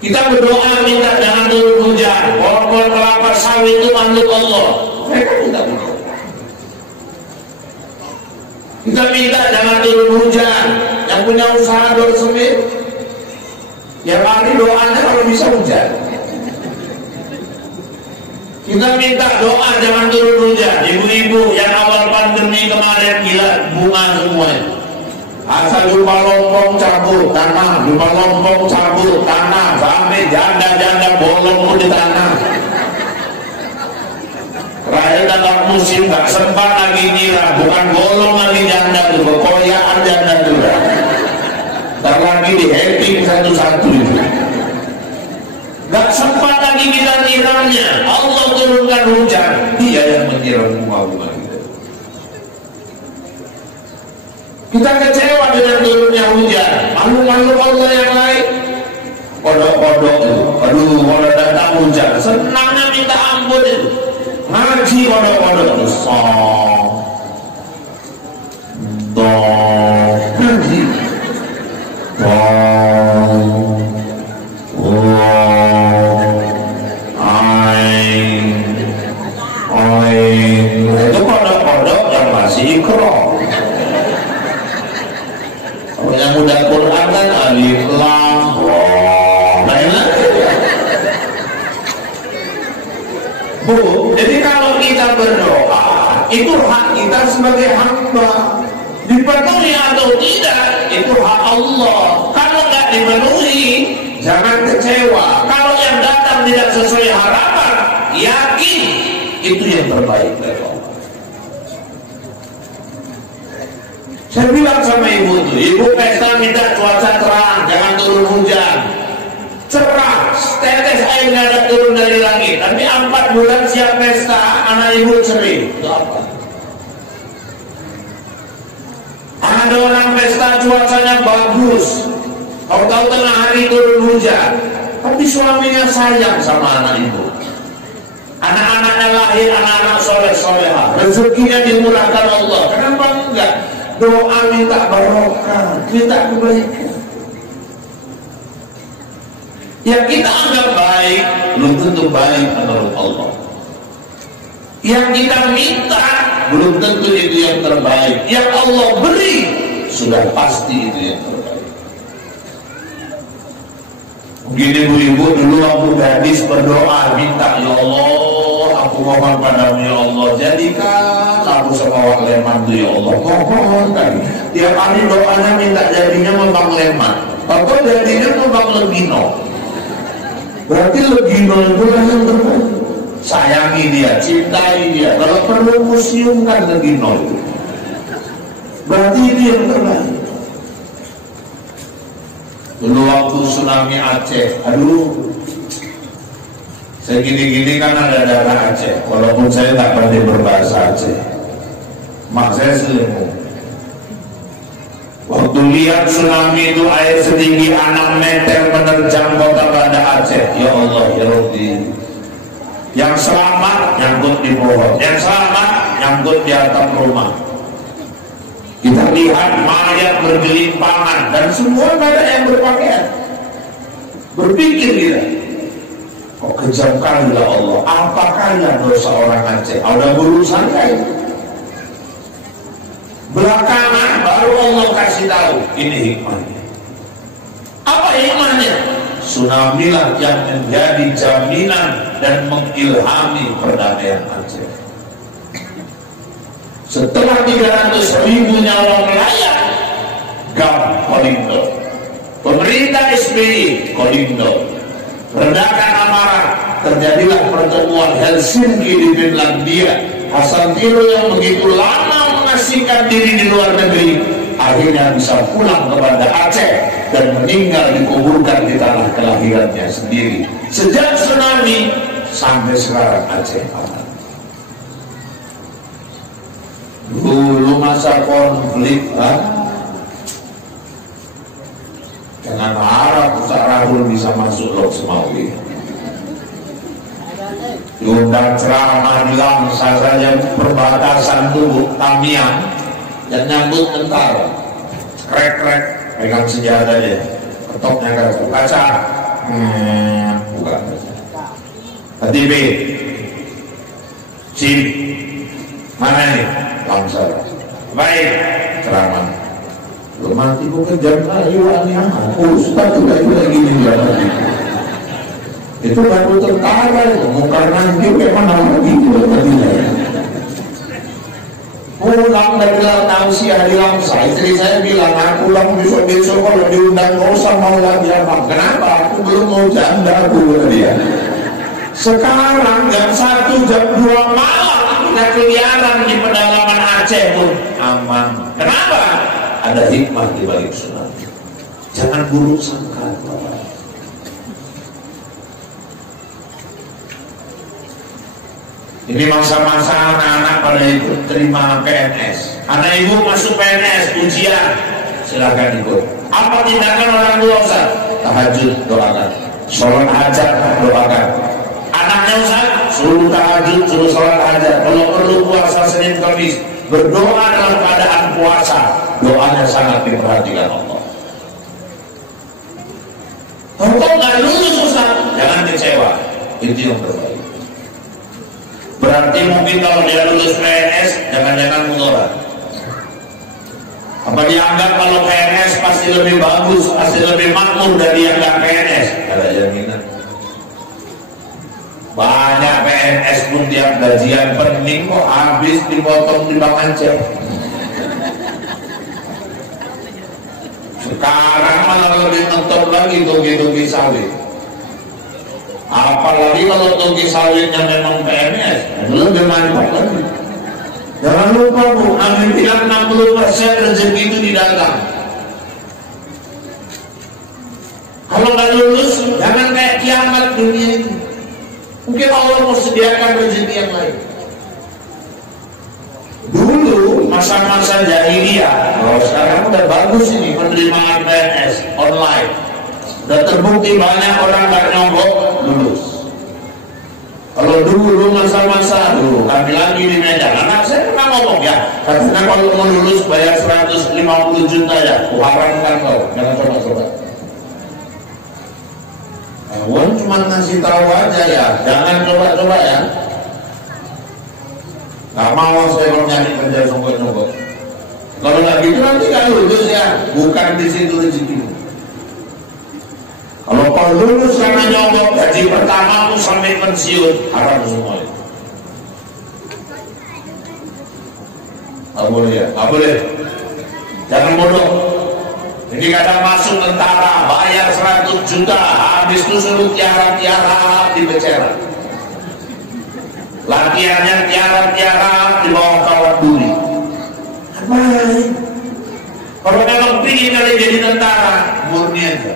Kita berdoa minta jangan turun hujan. Pohon-pohon kelapa sawit itu makhluk Allah, mereka minta hujan. Kita minta jangan turun hujan. Yang punya usaha doorsemit, ya pasti doanya kalau bisa hujan. Kita minta doa jangan turun hujan. Ibu-ibu yang awal pandemi kemarin gila bunga semuanya. Asal jumpa lompong cabut tanah, jumpa lompong cabut tanah, sampai janda-janda bolong di tanah. Rakyat dalam musim gak sempat lagi nira, bukan bolong lagi janda itu, kekoyaan janda itu. Ntar lagi di happing satu-satu itu. Gak sempat lagi kita nyiramnya. Allah turunkan hujan, Dia yang menyiram bunga-bunga kita. Kita kecewa dengan turunnya hujan. Makhluk-makhluk Allah yang lain, kodok-kodok itu, aduh kalau datang hujan senangnya minta ampun itu. Ngaji kodok-kodok itu ngaji itu kodok-kodok yang masih ikro. Yang udah Quran kan alif lam Bu, jadi kalau kita berdoa itu hak kita sebagai hamba, dipenuhi atau tidak itu hak Allah. Kalau nggak dipenuhi jangan kecewa. Kalau yang datang tidak sesuai harapan, yakin itu yang terbaik dari Allah. Saya bilang sama ibu tuh, ibu pesta minta cuaca terang, jangan turun hujan. Cerah, tetes air nggak ada turun dari langit. Tapi 4 bulan siap pesta, anak ibu cerai. Itu apa? Ada orang pesta cuacanya bagus, kau tahu tengah hari turun hujan, tapi suaminya sayang sama anak ibu. Anak-anaknya lahir, anak-anak soleh-soleha, rezekinya dimurahkan Allah. Kenapa enggak? Doa minta barokah, minta kebaikan. Yang kita anggap baik belum tentu baik menurut Allah. Yang kita minta belum tentu itu yang terbaik. Yang Allah beri sudah pasti itu yang terbaik. Mungkin ibu-ibu dulu waktu gadis berdoa minta, ya Allah aku aku mohon padamu ya Allah, jadikan aku sama Leman tuh ya Allah. Mohon tadi tiap hari doanya minta jadinya Bang Leman, apa jadinya Bang Legino. Berarti Legino itu yang terbaik. Sayangi dia, cintai dia. Kalau perlu museum kan Legino itu, berarti ini yang terbaik. Dulu waktu tsunami Aceh, aduh, saya gini-gini kan ada darah Aceh, walaupun saya tak pandai berbahasa Aceh. Mak saya selingkuh. Waktu lihat tsunami itu air setinggi 6 meter menerjang kota Banda Aceh, ya Allah ya Rabbi. Yang selamat nyangkut di pohon, yang selamat nyangkut di atap rumah. Kita lihat mayat bergelimpangan dan semua nggak ada yang berpakaian. Berpikir kita, kok kejam kali ya Allah, apakah yang dosa orang Aceh? Ada urusan kayak belakangan baru Allah kasih tahu ini hikmahnya. Apa hikmahnya? Tsunami lah yang menjadi jaminan dan mengilhami perdamaian Aceh. Setelah 300.000 nyawa melayang, GAM Kolindo, pemerintah SBY Kolindo, redakan amarah, terjadilah pertemuan Helsinki di Finlandia. Hasan Tiro yang begitu lama mengasingkan diri di luar negeri, akhirnya bisa pulang kepada Aceh dan meninggal dikuburkan di tanah kelahirannya sendiri. Sejak tsunami sampai sekarang Aceh aman. Dulu masa konflik, jangan harap Ustaz Rahul bisa masuk Lok Semawi. Diundang ceramah di Langsa saja perbatasan dulu Tamiang dan nyambut tentara, krek-krek pegang senjata aja, ketoknya kaca, bukan KTP, SIM, mana nih? Langsar. Baik, ceramah. Belum mati kok kejar ayuan yang Ustaz juga itu lagi nih mati. Itu baru tentara itu, mungkar nanti kayak mana lagi itu tadinya. Pulang dari tausiah di Langsa, istri saya bilang, aku pulang besok-besok kalau diundang gak usah mau lagi apa. Kenapa? Aku belum mau janda aku dia. Sekarang jam 1, jam 2 malam kita keliaran di pedalaman Aceh pun aman. Kenapa? Ada hikmah di balik tsunami. Jangan buruk sangka. Ini masa-masa anak-anak pada ikut terima PNS. Anak ibu masuk PNS, ujian, silakan ikut. Apa tindakan orang tua Ustaz? Tahajud, doakan. Sholat hajat, doakan. Anaknya Ustaz, suruh tahajud, suruh sholat hajat. Kalau perlu puasa Senin Kamis, berdoa dalam keadaan puasa. Doanya sangat diperhatikan Allah. Kalau nggak lulus Ustaz, jangan kecewa. Itu yang terbaik. Berarti mungkin kalau dia lulus PNS, jangan-jangan mudarat. Apa dianggap kalau PNS pasti lebih bagus, pasti lebih makmur dari yang nggak PNS? Ada jaminan. Banyak PNS pun tiap gajian pening kok habis dipotong di Bang Aceh. Sekarang malah lebih nonton lagi togi-togi sawit. Apalagi kalau togi sawitnya memang PNS, lebih mantap lagi. Jangan lupa Bu, Amin bilang 60% rezeki itu didagang. Kalau nggak lulus, jangan kayak kiamat dunia itu. Mungkin Allah mau sediakan rezeki yang lain. Dulu masa-masa jahiliyah, kalau sekarang udah bagus ini penerimaan PNS online. Udah terbukti banyak orang nggak nyogok lulus. Kalau dulu masa-masa dulu kami lagi di Medan, anak saya pernah ngomong ya, katanya kalau mau lulus bayar 150 juta ya, haramkan kau, jangan coba-coba. Wan cuma ngasih tahu aja ya, jangan coba-coba ya. Nggak mau saya kalau nyari kerja songkok-songkok. Kalau nggak gitu nanti nggak lulus ya, bukan di situ rezeki. Kalau kau lulus karena nyogok gaji pertama sampai pensiun, haram semua itu. Nggak boleh ya? Nggak boleh. Jangan bodoh. Jadi kadang masuk tentara, bayar 100 juta, habis itu suruh tiara-tiara di Becera. Latihannya tiara-tiara di bawah kawat duri. Baik. Kalau memang ingin kalian jadi tentara, murni aja.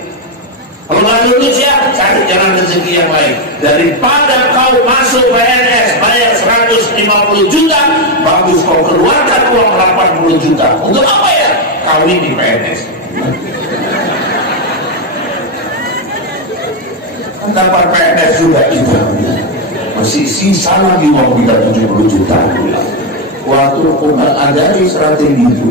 Kalau nggak lulus ya, cari jalan rezeki yang lain. Daripada kau masuk PNS, bayar 150 juta, bagus kau keluarkan uang 80 juta. Untuk apa ya? Kawin di PNS. Dapat PNS juga itu. Masih sisa lagi uang kita 70 juta. Waktu pun ajari strategi itu.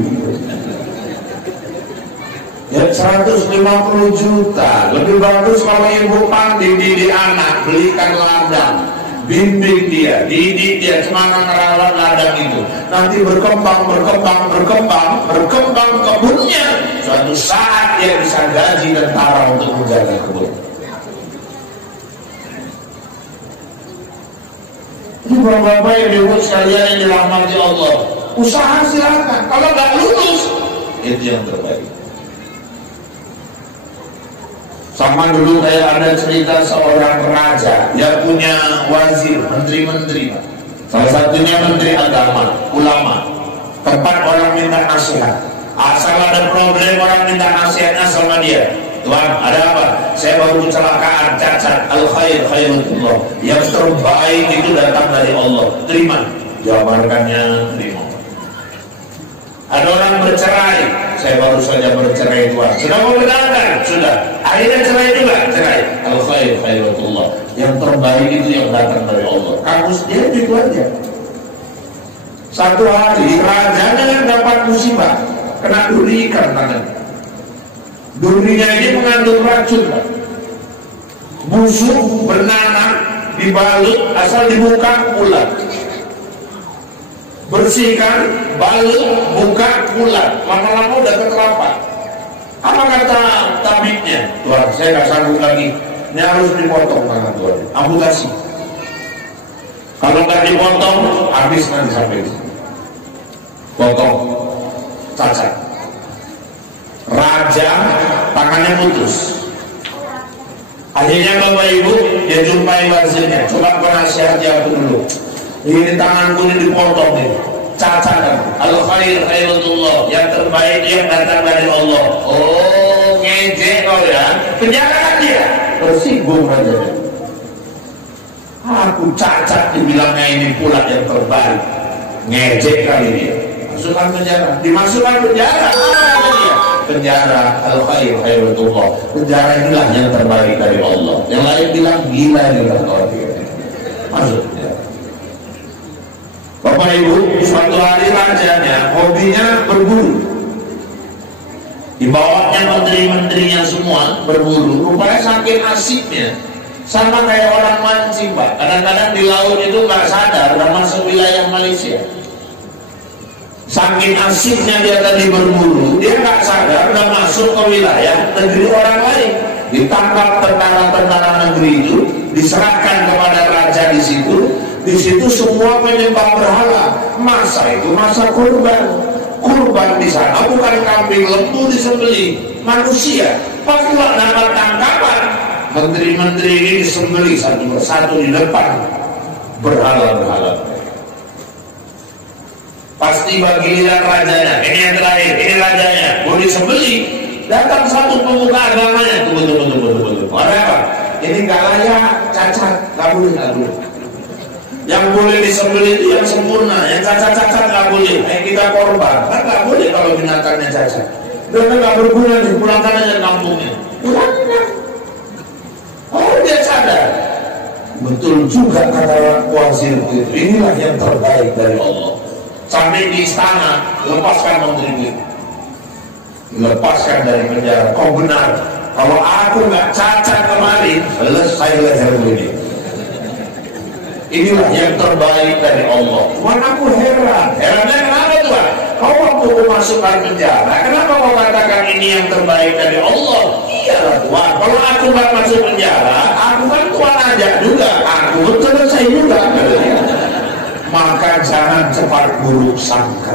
Ya 150 juta. Lebih bagus kalau ibu pandai didik anak, belikan ladang, bimbing dia, didik dia semangat merawat ladang itu. Nanti berkembang kebunnya. Suatu saat dia bisa gaji tentara untuk menjaga kebun. Ini bapak-bapak yang diurus sekalian yang dirahmati Allah. Usaha silakan. Kalau nggak lulus, itu yang terbaik. Sama dulu kayak ada cerita seorang raja yang punya wazir, menteri-menteri. Salah satunya menteri agama, ulama. Tempat orang minta nasihat. Asal ada problem orang minta nasihatnya sama dia. Tuhan, ada apa? Saya baru kecelakaan, cacat. Al-khair, khairullah. Yang terbaik itu datang dari Allah. Terima. Jawabannya terima. Ada orang bercerai. Saya baru saja bercerai Tuhan. Sudah mau berangkat? Sudah. Akhirnya cerai juga? Cerai. Al-khair, khairullah. Yang terbaik itu yang datang dari Allah. Kamu sendiri itu aja. Satu hari rajanya dapat musibah, kena duri ikan tangannya. Durinya ini mengandung racun, busuk, bernanah, dibalut, asal dibuka ular. Bersihkan, balut, buka ular. Lama-lama udah keterapak. Apa kata tabibnya? Tuhan, saya nggak sanggup lagi. Ini harus dipotong tangan Tuhan. Amputasi. Kalau nggak dipotong, habis nanti sampai di sini. Potong, cacat. Raja tangannya putus. Akhirnya bapak ibu dia jumpai wazirnya. Coba penasihat aku dulu. Ini tanganku ini dipotong nih. Cacat. Al-khair khairullah. Yang terbaik yang datang dari Allah. Oh ngejek kau ya. Penjara dia. Tersinggung aja. Aku cacat dibilangnya ini pula yang terbaik. Ngejek kali dia. Masukkan penjara. Dimasukkan penjara. Apa dia? Penjara. Al-khair khairullah. Penjara inilah yang terbaik dari Allah. Yang lain bilang gila dia. Masuk penjara. Bapak ibu, suatu hari rajanya hobinya berburu. Dibawanya menteri-menterinya semua berburu. Rupanya saking asiknya, sama kayak orang mancing pak. Kadang-kadang di laut itu nggak sadar udah masuk wilayah Malaysia. Saking asiknya dia tadi berburu, dia nggak sadar udah masuk ke wilayah negeri orang lain. Ditangkap tentara-tentara negeri itu, diserahkan kepada raja di situ. Di situ semua menyembah berhala. Masa itu masa kurban. Kurban di sana bukan kambing lembu disembelih, manusia. Pas pula dapat tangkapan, menteri-menteri ini disembelih satu persatu di depan berhala-berhala. Pasti giliran rajanya, ini yang terakhir, ini rajanya mau disembelih. Datang satu pemuka agamanya, tunggu. Ada apa? Ini nggak layak, cacat, nggak boleh. Yang boleh disembelih itu yang sempurna, yang cacat-cacat nggak boleh. Kita korban, kan nggak boleh kalau binatangnya cacat. Dan nggak berguna, dipulangkan aja kampungnya. Pulangkan. Oh dia sadar. Betul juga kata wazir itu. Inilah yang terbaik dari Allah. Sampai di istana, lepaskan menteri itu. Lepaskan dari penjara. Kau benar. Kalau aku nggak cacat kemarin, selesai leher ini. Inilah yang terbaik dari Allah. Cuman aku heran. Herannya kenapa Tuhan? Kau waktu memasukkan penjara, kenapa kau katakan ini yang terbaik dari Allah? Iyalah Tuhan. Kalau aku nggak masuk penjara, aku kan Tuhan ajak juga. Aku selesai juga. Maka jangan cepat buruk sangka.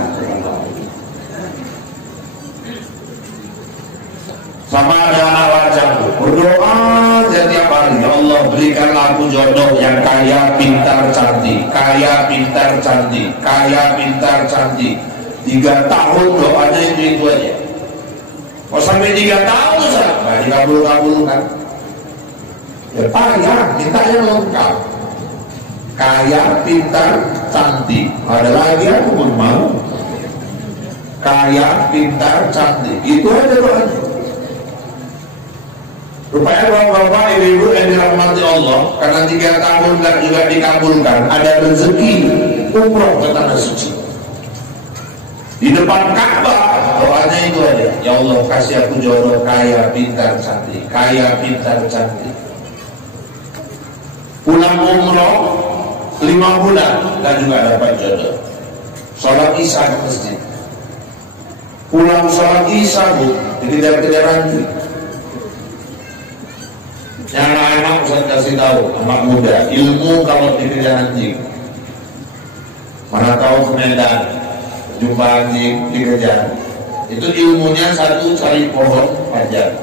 berikanlah aku jodoh yang kaya, pintar, cantik. Kaya, pintar, cantik. Kaya, pintar, cantik. 3 tahun doanya itu aja. Mau sampai 3 tahun Ustaz, nggak dikabul-kabulkan. Ya payah, minta yang lengkap. Kaya, pintar, cantik. Ada lagi aku pun mau. Kaya, pintar, cantik. Itu aja doanya. Rupanya bapak-bapak, ibu-ibu yang dirahmati Allah, karena 3 tahun dan juga dikabulkan, ada rezeki umroh ke tanah suci. Di depan Ka'bah, doanya itu aja. Ya Allah, kasih aku jodoh kaya, pintar, cantik. Kaya, pintar, cantik. Pulang umroh 5 bulan dan juga dapat jodoh. Sholat isya di masjid. Pulang sholat isya, Bu, dikejar-kejar anjing. Yang anak-anak saya kasih tahu, anak muda, ilmu kalau dikejar anjing. Mana tahu ke Medan, jumpa anjing dikejar. Itu ilmunya satu, cari pohon panjang.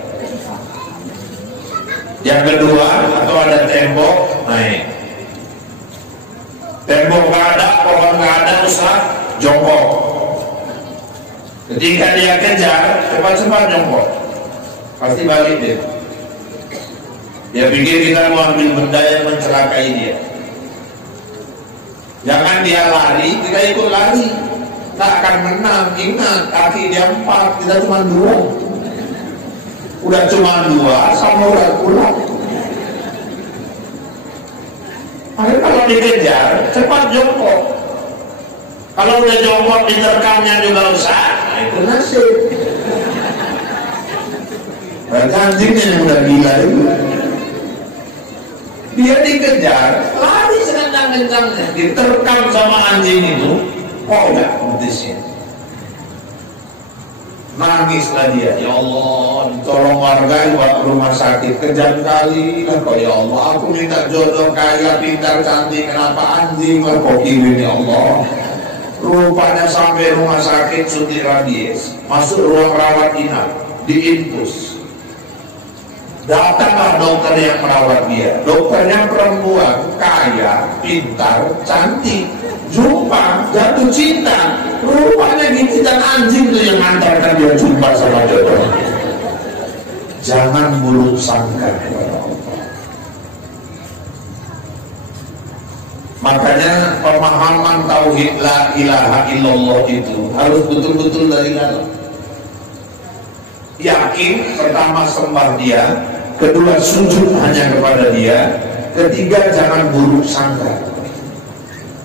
Yang kedua, atau ada tembok, naik. Tembok nggak ada, pohon nggak ada, Ustaz, jongkok. Ketika dia kejar, cepat-cepat jongkok. Pasti balik dia. Dia pikir kita mau ambil benda yang mencelakai dia. Jangan dia lari, kita ikut lari. Tak akan menang. Ingat, kaki dia 4, kita cuma 2. Udah cuma 2, sama udah pulang. Akhirnya kalau dikejar, cepat jongkok. Kalau udah jongkok diterkamnya juga usah, nah itu nasib. Berarti anjingnya yang udah gila itu. Dia dikejar, lari sekencang-kencangnya, diterkam sama anjing itu, kok enggak putusnya. Nangislah dia, ya Allah, tolong warga dibawa ke rumah sakit. Kejam kali lah kok, ya Allah, aku minta jodoh kaya, pintar, cantik, kenapa anjing lah kok kirim, ya Allah. Rupanya sampai rumah sakit suntik rabies, masuk ruang rawat inap, diinfus. Datanglah dokter yang merawat dia. Dokternya perempuan, kaya, pintar, cantik. Jumpa, jatuh cinta. Rupanya gigitan anjing itu yang antarkan dia jumpa sama jodoh. Jangan buruk sangka kepada Allah. Makanya pemahaman tauhid la ilaha illallah itu harus betul-betul dari dalam. Yakin, pertama sembah dia, kedua sujud hanya kepada dia, ketiga jangan buruk sangka.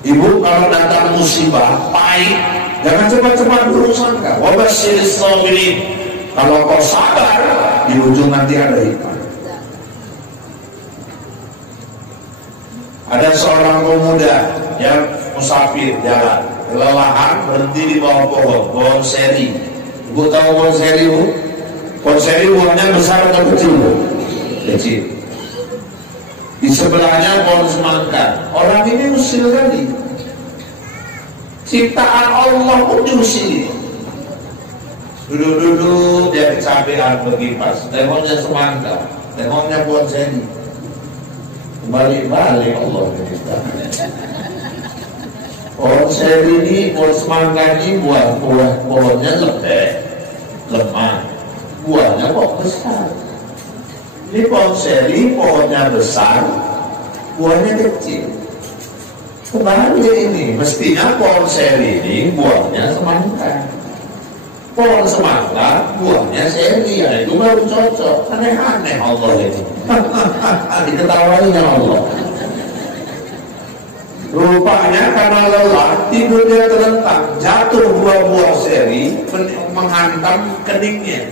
Ibu kalau datang musibah pahit, jangan cepat-cepat buruk sangka. Wabasyiris sabirin, kalau kau sabar di ujung nanti ada hikmah. Ada seorang pemuda yang musafir jalan, kelelahan, berhenti di bawah pohon seri. Ibu tahu pohon seri, Bu? Pohon seri buahnya besar atau kecil, Bu? Kecil. Di sebelahnya pohon semangka. Orang ini usil kali. Ciptaan Allah pun diusili. Duduk-duduk dia kecapean berkipas. Tengoknya semangka, tengoknya pohon seri. Balik-balik Allah kita. Pohon seri ini, pohon semangka ini buah pohonnya lemah. Buahnya kok besar. Ini pohon seri, pohonnya besar, buahnya kecil. Kebalik ini, mestinya pohon seri ini buahnya semangka. Pohon semangka, buahnya seri, ya itu baru cocok. Aneh-aneh Allah ini. Diketawainnya Allah. Rupanya karena lelah, tidurnya terlentang, jatuh buah-buah seri, menghantam keningnya.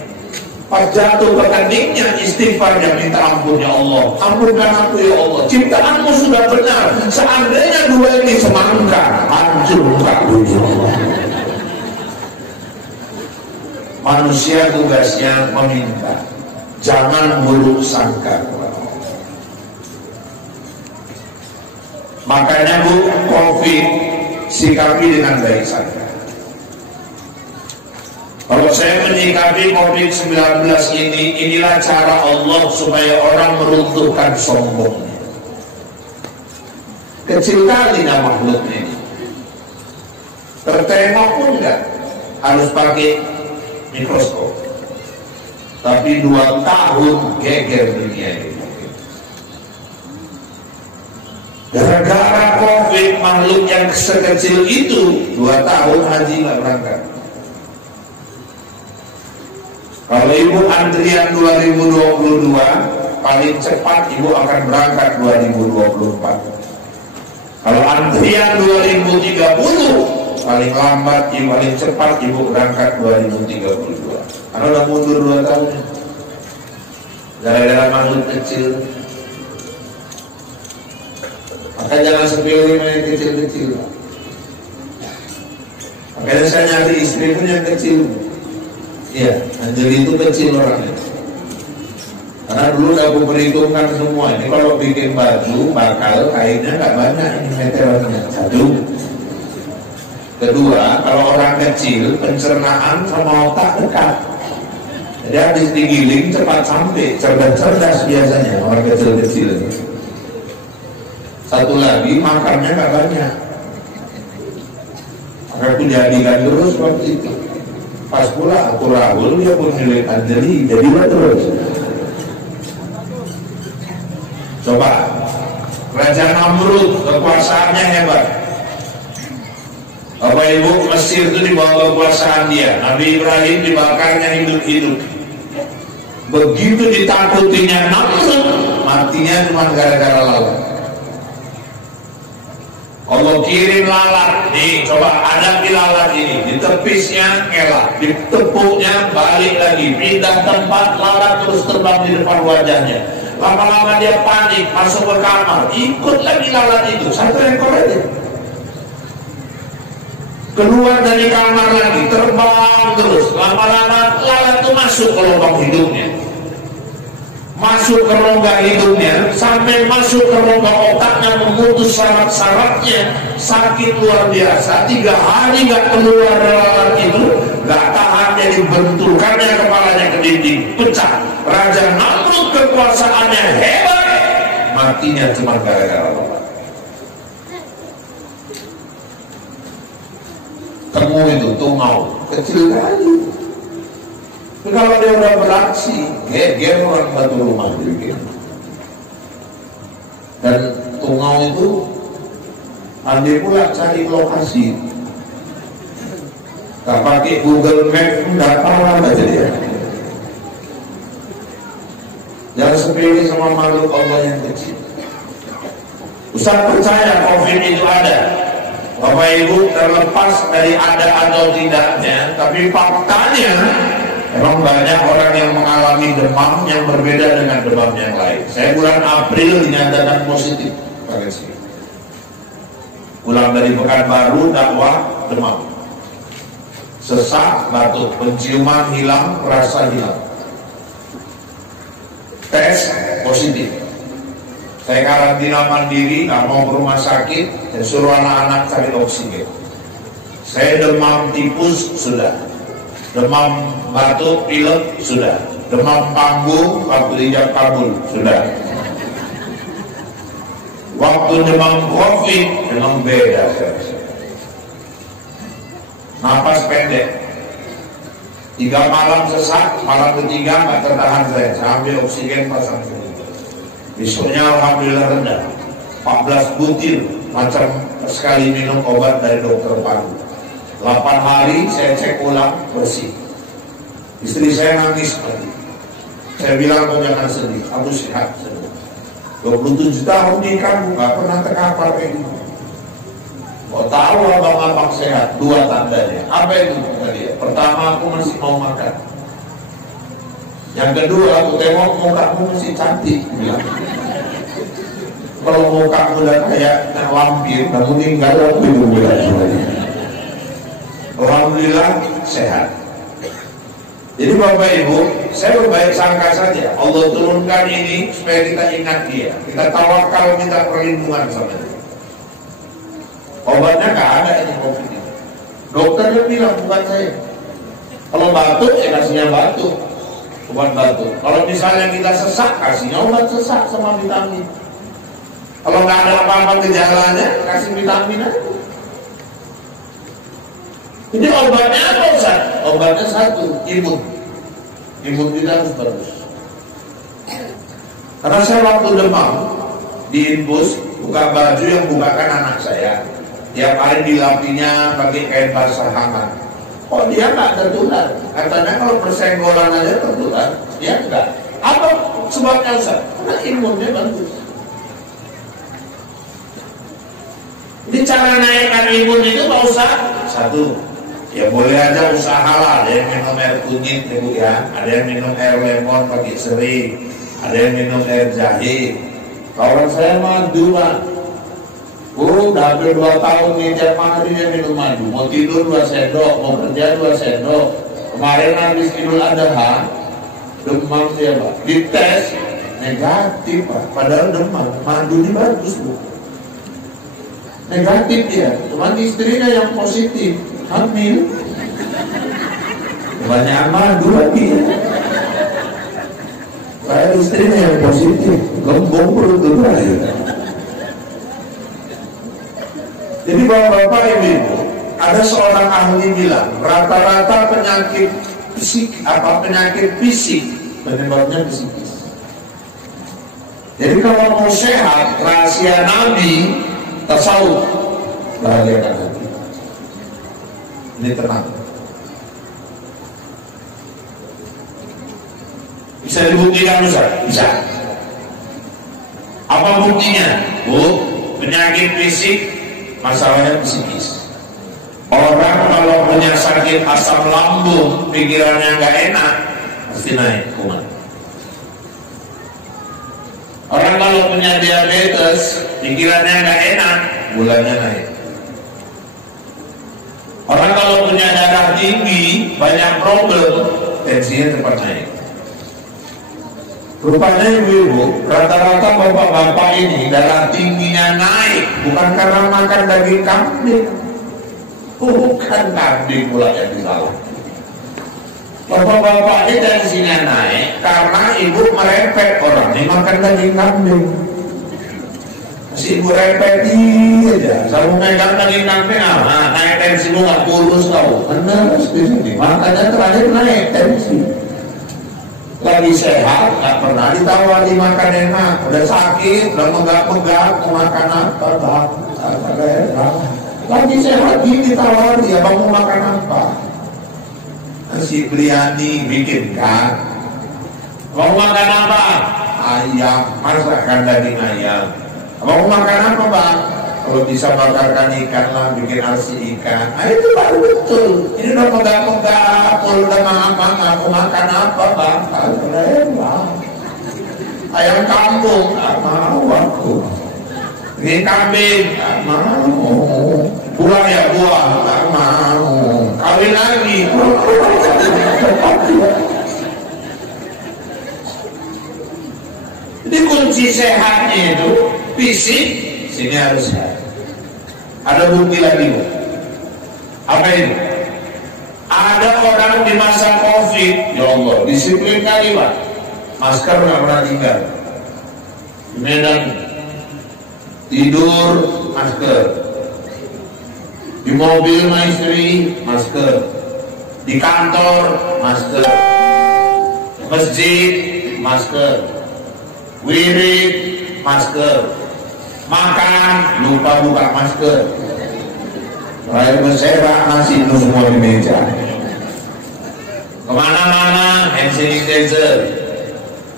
Pas jatuh ke keningnya, istighfarnya, minta ampun ya Allah, ampunkan aku ya Allah, ciptaanmu sudah benar, seandainya dua ini semangka, hancurkan dunia Allah. Manusia tugasnya meminta, jangan buruk sangka. Makanya Bu, COVID sikapi dengan baik saja. Kalau saya menyikapi COVID-19 ini, inilah cara Allah supaya orang meruntuhkan sombongnya. Kecil kali nama makhluknya ini. Tertengok pun enggak, harus pakai mikroskop. Tapi 2 tahun geger dunia ini. Gara-gara COVID, makhluk yang sekecil itu 2 tahun haji nggak berangkat. Kalau ibu antrian 2022, paling cepat ibu akan berangkat 2024. Kalau antrian 2030, paling lambat, paling cepat ibu berangkat 2032. Karena udah mundur 2 tahun. Gara-gara makhluk kecil. Maka jangan sepele main kecil-kecil. Makanya saya nyari istri pun yang kecil. Iya, Anjeli itu kecil orangnya. Karena dulu aku perhitungkan semua. Ini kalau bikin baju bakal kainnya nggak banyak ini meterannya. 1. Kedua, kalau orang kecil pencernaan sama otak dekat. Jadi habis digiling cepat sampai, cerdas-cerdas biasanya orang kecil-kecil. 1 lagi, makannya nggak banyak. Maka aku jadikan terus waktu itu. Pas pula aku rahul, dia pun milik Anjeli, jadilah terus. Coba, Raja Namrud kekuasaannya hebat. Bapak Ibu, Mesir itu di bawah kekuasaan dia. Nabi Ibrahim dibakarnya hidup-hidup. Begitu ditakutinya Namrud, matinya cuma gara-gara lalat. Allah kirim lalat, nih coba hadapi lalat ini, di tepisnya ngelak, di tepuknya balik lagi, pindah tempat, lalat terus terbang di depan wajahnya. Lama-lama dia panik, masuk ke kamar, ikut lagi lalat itu, 1 ekor aja. Keluar dari kamar lagi, terbang terus, lama-lama lalat itu masuk ke lubang hidungnya. Masuk ke rongga hidungnya, sampai masuk ke rongga otaknya, memutus saraf-sarafnya, sakit luar biasa. 3 hari nggak keluar lalat itu, nggak tahan, jadi bentukannya kepalanya ke dinding, pecah. Raja Namrud kekuasaannya hebat, matinya cuma gara-gara lalat. Temu itu tungau, kecil kali. Kalau dia udah beraksi, geger orang satu rumah gitu. Dan tungau itu ambil pula cari lokasi. Tak pakai Google Map, nggak paham aja dia. Jangan sepele sama makhluk Allah yang kecil. Ustaz percaya COVID itu ada. Bapak Ibu, terlepas dari ada atau tidaknya, tapi faktanya memang banyak orang yang mengalami demam yang berbeda dengan demam yang lain. Saya bulan April dinyatakan positif. Pulang dari Pekanbaru, dakwah, demam, sesak, batuk, penciuman hilang, rasa hilang. Tes positif. Saya karantina mandiri, nggak mau ke rumah sakit, dan suruh anak-anak cari oksigen. Saya demam tipus sudah, demam batuk, pilek sudah, demam panggung, waktu ijab kabul sudah. Waktu demam COVID memang beda. Napas pendek, 3 malam sesak, malam ketiga nggak tertahan saya ambil oksigen pasang sini. Besoknya alhamdulillah rendah, 14 butir macam sekali minum obat dari dokter paru. 8 hari saya cek ulang bersih. Istri saya nangis lagi. Saya bilang kau jangan sedih, aku sehat. 27 tahun di kamu nggak pernah terkapar kayak gitu. Kau tahu abang-abang sehat, 2 tandanya. Apa itu kata dia? Pertama, aku masih mau makan. Yang kedua, aku tengok mukamu masih cantik. Bilang. Kalau mukamu udah kayak lampir, kamu tinggal aku itu bilang. Alhamdulillah sehat. Jadi Bapak Ibu, saya berbaik sangka saja. Allah turunkan ini supaya kita ingat dia. Kita tawakal, minta perlindungan sama dia. Obatnya nggak ada ini COVID ini. Dokternya bilang bukan saya. Kalau batuk, ya kasihnya batuk, obat batuk. Kalau misalnya kita sesak, kasihnya obat sesak sama vitamin. Kalau nggak ada apa-apa gejalanya, kasih vitamin aja. Ini obatnya apa Ustaz? Obatnya satu, imun. Imun kita harus bagus. Karena saya waktu demam di infus, buka baju yang bukakan anak saya. Tiap hari dilapinya pakai kain basah hangat. Oh dia nggak tertular. Katanya kalau persenggolan aja tertular, ya enggak. Apa sebabnya Ustaz? Karena imunnya bagus. Ini cara naikkan imun itu Pak Ustaz? Satu, ya boleh aja usaha lah. Ada yang minum air kunyit ya, ada yang minum air lemon pakai seri, ada yang minum air jahe. Kawan saya madu Pak. Udah hampir 2 tahun nih tiap hari dia minum madu. Mau tidur 2 sendok, mau kerja 2 sendok. Kemarin habis Idul Adha, demam dia Pak. Dites negatif Pak. Padahal demam, madu ini bagus Bu. Negatif dia, cuma istrinya yang positif, hamil. Kebanyakan madu lagi. Saya istrinya yang positif, gembong perut lahir. Jadi bapak-bapak ibu, ada seorang ahli bilang rata-rata penyakit fisik penyebabnya psikis. Jadi kalau mau sehat, rahasia Nabi tasawuf, bahagiakan hati. Ini tenang. Bisa dibuktikan Ustaz? Bisa. Apa buktinya? Bu, penyakit fisik masalahnya psikis. Orang kalau punya sakit asam lambung, pikirannya nggak enak, pasti naik kuman. Orang kalau punya diabetes, pikirannya nggak enak, gulanya naik. Orang kalau punya darah tinggi, banyak problem, tensinya cepat naik. Rupanya ibu-ibu, rata-rata bapak-bapak ini darah tingginya naik bukan karena makan daging kambing, bukan kambing pula yang disalah. Bapak-bapak ini tensinya naik karena ibu merepet orang ini makan daging kambing. Si ibu repeti aja, selalu megang daging kambing, naik tensimu nggak kurus tau, benar seperti makanya terakhir naik tensi. Lagi sehat, nggak pernah ditawari makan enak. Udah sakit, udah megap-megap, mau makan apa, Bang? Lagi sehat, ini ditawari, ya Bang mau makan apa? Nasi biryani bikin kan? Mau makan apa? Ayam, masakan daging ayam. Mau makan apa Bang? Kalau bisa bakarkan ikan lah, bikin nasi ikan. Itu baru betul. Ini udah megap-megap, kalau udah makan, aku makan apa Bang? Bang. Ayam kampung, gak mau aku. Ini kambing, gak mau. Buang ya buang, gak mau. Kawin lagi. Jadi kunci sehatnya itu fisik, sini harus sehat. Ada bukti lagi Bu. Apa itu? Ada orang di masa COVID, ya Allah, disiplin kali Pak. Masker nggak pernah tinggal. Di Medan tidur masker, di mobil sama istri masker, di kantor masker, masjid masker, wirid masker, makan lupa buka masker, terakhir berserak nasi itu semua di meja. Kemana-mana hand sanitizer,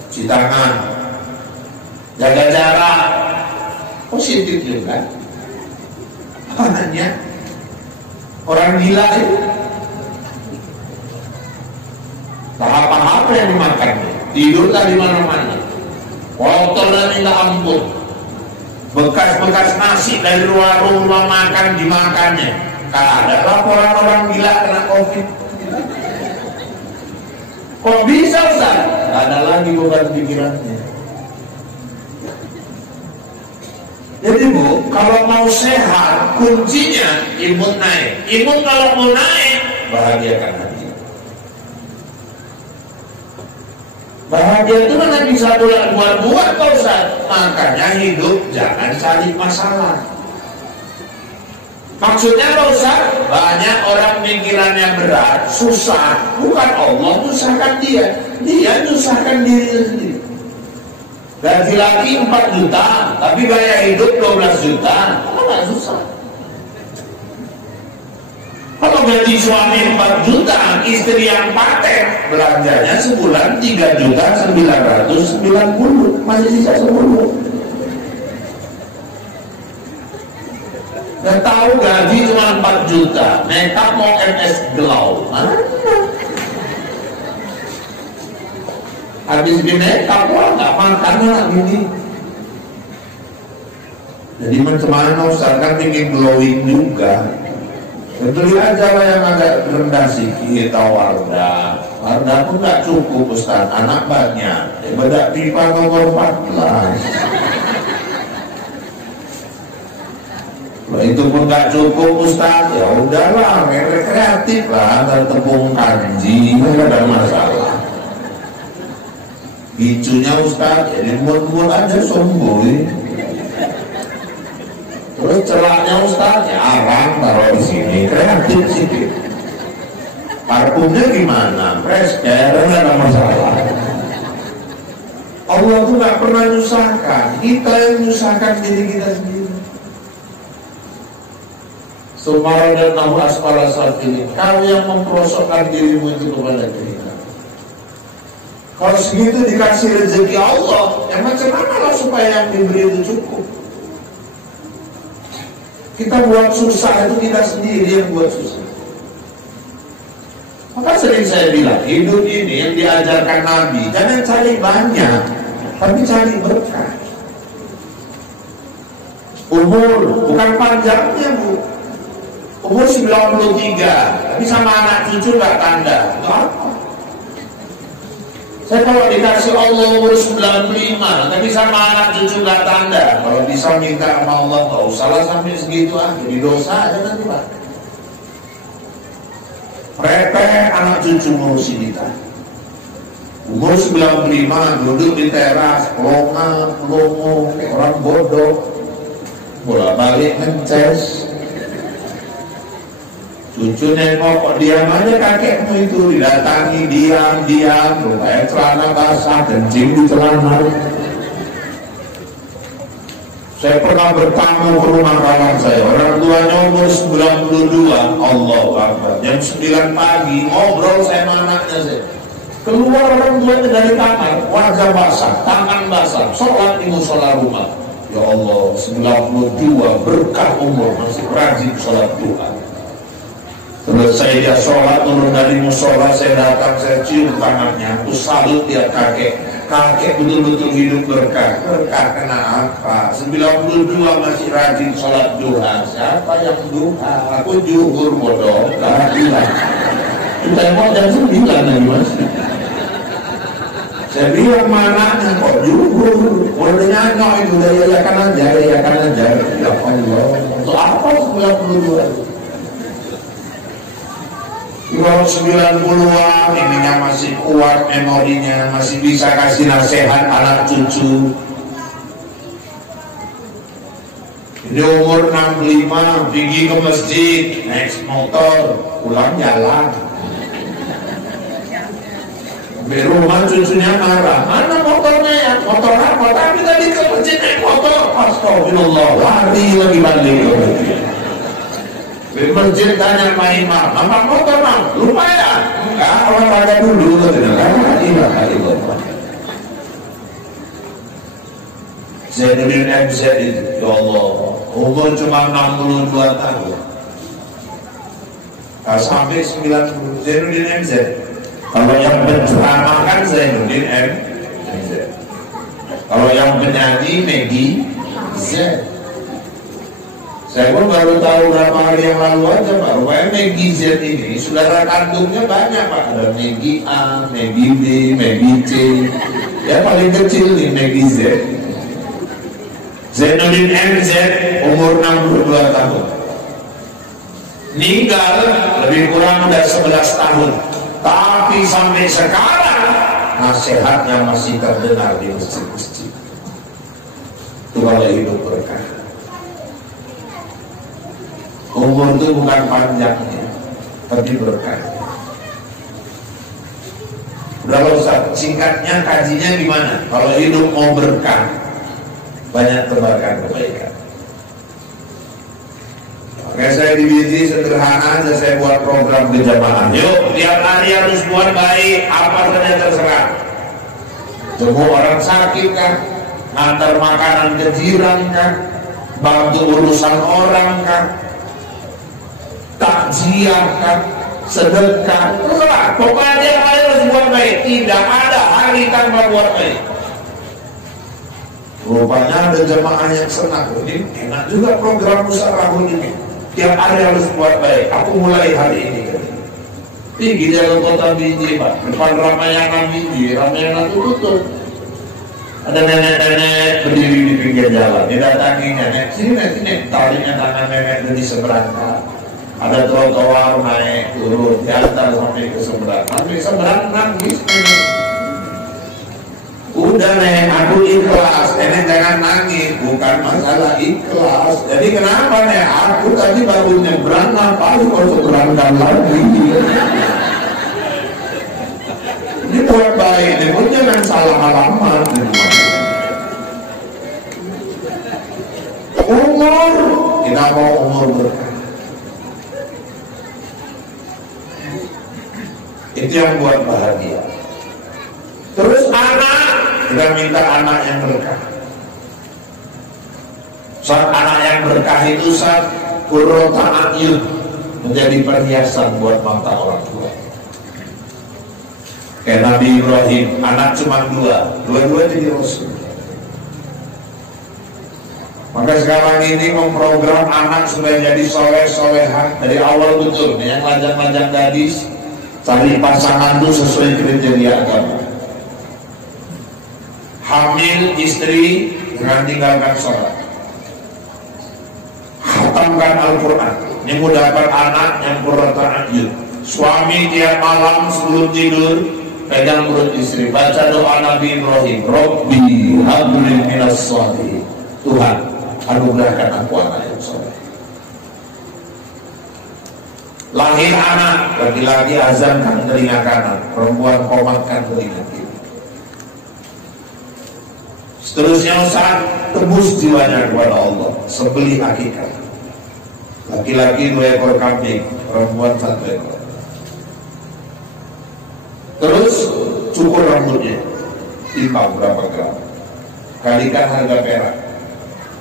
cuci tangan, jaga jarak, positif juga. Apa nanya? Orang gila itu. Tahapan apa yang dimakan? Tidur tak di mana-mana, kotor dan minta ampun. Bekas-bekas nasi dari warung rumah makan dimakannya. Ada laporan orang gila kena COVID. Kok bisa Ustaz? Gak ada lagi beban pikirannya. Jadi Bu, kalau mau sehat, kuncinya imun naik. Imun kalau mau naik, bahagiakan hati. Bahagia itu kan bisa buat Pak Ustaz. Makanya hidup jangan cari masalah. Maksudnya Pak Ustaz, banyak orang pikirannya berat, susah. Bukan Allah menyusahkan dia menyusahkan dirinya sendiri. Gaji laki 4 juta, tapi gaya hidup 12 juta, nggak susah. Kalau gaji suami 4 juta, istri yang paten, belanjanya sebulan 3.990.000, masih sisa 10. Dan tahu gaji cuma 4 juta, nekat mau MS Gelau, mana? Habis bineka wah nggak makan lah gini. Jadi macam mana Ustaz, kan ingin glowing juga. Beli aja lah yang agak rendah sedikit, Wardah pun nggak cukup Ustaz, anak banyak. Bedak pipa nomor 14. Itu pun nggak cukup Ustaz, ya udahlah, kreatif lah, antar tepung kanji, nggak ada masalah. Bicunya Ustaz, jadi buat aja somboy. Terus celaknya Ustaz, ya arang taruh di sini, kreatif sih. Parfumnya gimana? Fresh care, nggak ada masalah. Allah tuh nggak pernah nyusahkan, kita yang nyusahkan diri kita sendiri. Sumara dan nahu asfala safilin, kau yang memperosokkan dirimu itu kepada kita. Kalau segitu dikasih rezeki Allah, ya macam mana lah supaya yang diberi itu cukup? Kita buat susah itu kita sendiri yang buat susah. Maka sering saya bilang, hidup ini yang diajarkan Nabi, jangan cari banyak, tapi cari berkah. Umur, bukan panjangnya Bu. Umur 93, tapi sama anak cucu gak tanda. Apa? Saya kalau dikasih Allah umur 95, tapi sama anak cucu gak tanda. Kalau bisa minta sama Allah, gak usah lah sampai segitu jadi dosa aja nanti Pak. Repeh anak cucu ngurusi kita. Umur 95, duduk di teras, pelongo, orang bodoh, bolak-balik ngeces. Cucu nengok, kok diam aja kakekmu itu, didatangi diam, rupanya celana basah, kencing di celana. Saya pernah bertamu ke rumah kawan saya, orang tuanya umur 92, Allah Akbar, jam 9 pagi, ngobrol saya sama anaknya saya. Keluar orang tuanya dari kamar, wajah basah, tangan basah, sholat di musola rumah. Ya Allah, 92, berkah umur, masih rajin sholat Tuhan. Selesai dia sholat, turun dari musola, saya datang, saya cium tangannya, aku salut dia kakek betul-betul hidup berkah. Berkah kenapa? 92 masih rajin sholat duha. Siapa yang duha? Aku juhur bodoh, bilang. Kita mau jam 9 nih Mas. Saya bilang mananya kok juhur? Warnanya no itu, yayakan aja. Ya Allah, untuk apa 92 itu? Kalau 90-an ininya masih kuat memorinya, masih bisa kasih nasihat anak cucu. Ini umur 65, pergi ke masjid, naik motor, pulang jalan. Di rumah cucunya marah, mana motornya ya? Motor apa? Tapi tadi ke masjid naik motor. Astagfirullah, lari lagi balik. Di masjid tanya sama imam, apa motor Mam? Lupa ya? Enggak, orang pada dulu. Zainuddin MZ itu, ya Allah, umur cuma 62 tahun. Nah, sampai 90, Zainuddin MZ. Kalau yang penceramah kan Zainuddin MZ. Kalau yang penyanyi Maggie Z. Saya pun baru tahu berapa hari yang lalu aja Pak, rupanya Maggie Z ini saudara kandungnya banyak Pak. Ada Maggie A, Maggie B, Maggie C. Ya paling kecil nih Maggie Z. Zainuddin MZ umur 62 tahun. Meninggal lebih kurang udah 11 tahun. Tapi sampai sekarang nasihat yang masih terdengar di masjid-masjid. Itu kalau hidup berkah. Umur itu bukan panjangnya, tapi berkah. Udah Ustaz, singkatnya kajinya gimana? Kalau hidup mau berkah, banyak tebarkan kebaikan. Oke, saya divisi sederhana aja, saya buat program berjamaah. Yuk, tiap hari harus buat baik, apa saja terserah. Jemput orang sakit kan, ngantar makanan ke jiran kan, bantu urusan orang kan, takziah kan, sedekah, terserah. Pokoknya tiap hari harus buat baik. Tidak ada hari tanpa buat baik. Rupanya ada jemaah yang senang. Ini enak juga program musyawarah ini. Tiap hari harus buat baik. Aku mulai hari ini. Tinggi jalan kota Biji, Pak. Depan Ramayana Biji, Ramayana itu tutup. Ada nenek-nenek berdiri di pinggir jalan. Didatangi nenek, sini, talinya tangan nenek di seberang. Ada trotoar naik turun, diantar sampai ke seberang. Sampai seberang nangis nenek. Udah nek, aku ikhlas. Nenek jangan nangis, bukan masalah ikhlas. Jadi kenapa nek? Aku tadi baru nyebrang, ngapain kau seberangkan lagi? Ini buat baik, nek jangan salah alamat. Umur, kita mau umur berkah. Itu yang buat bahagia. Terus anak, kita minta anak yang berkah. Saat anak yang berkah itu saat qurrata a'yun, menjadi perhiasan buat mata orang tua. Kayak Nabi Ibrahim, anak cuma dua jadi rasul. Maka sekarang ini memprogram anak supaya jadi soleh-solehan dari awal betul. Yang lajang-lajang gadis, cari pasangan itu sesuai kriteria agama. Hamil istri jangan tinggalkan sholat. Khatamkan Al-Quran. Ini mau dapat anak yang qurrata a'yun. Suami tiap malam sebelum tidur pegang perut istri, baca doa Nabi Ibrahim, Rabbi habli minas sholihin. Tuhan, anugerahkan aku anak yang soleh. Lahir anak, laki-laki azankan telinga kanan, perempuan komatkan telinga kiri. Seterusnya Ustaz, tebus jiwanya kepada Allah, sembelih akikah. Laki-laki 2 ekor kambing, perempuan 1 ekor. Terus cukur rambutnya, timbang berapa gram, kalikan harga perak.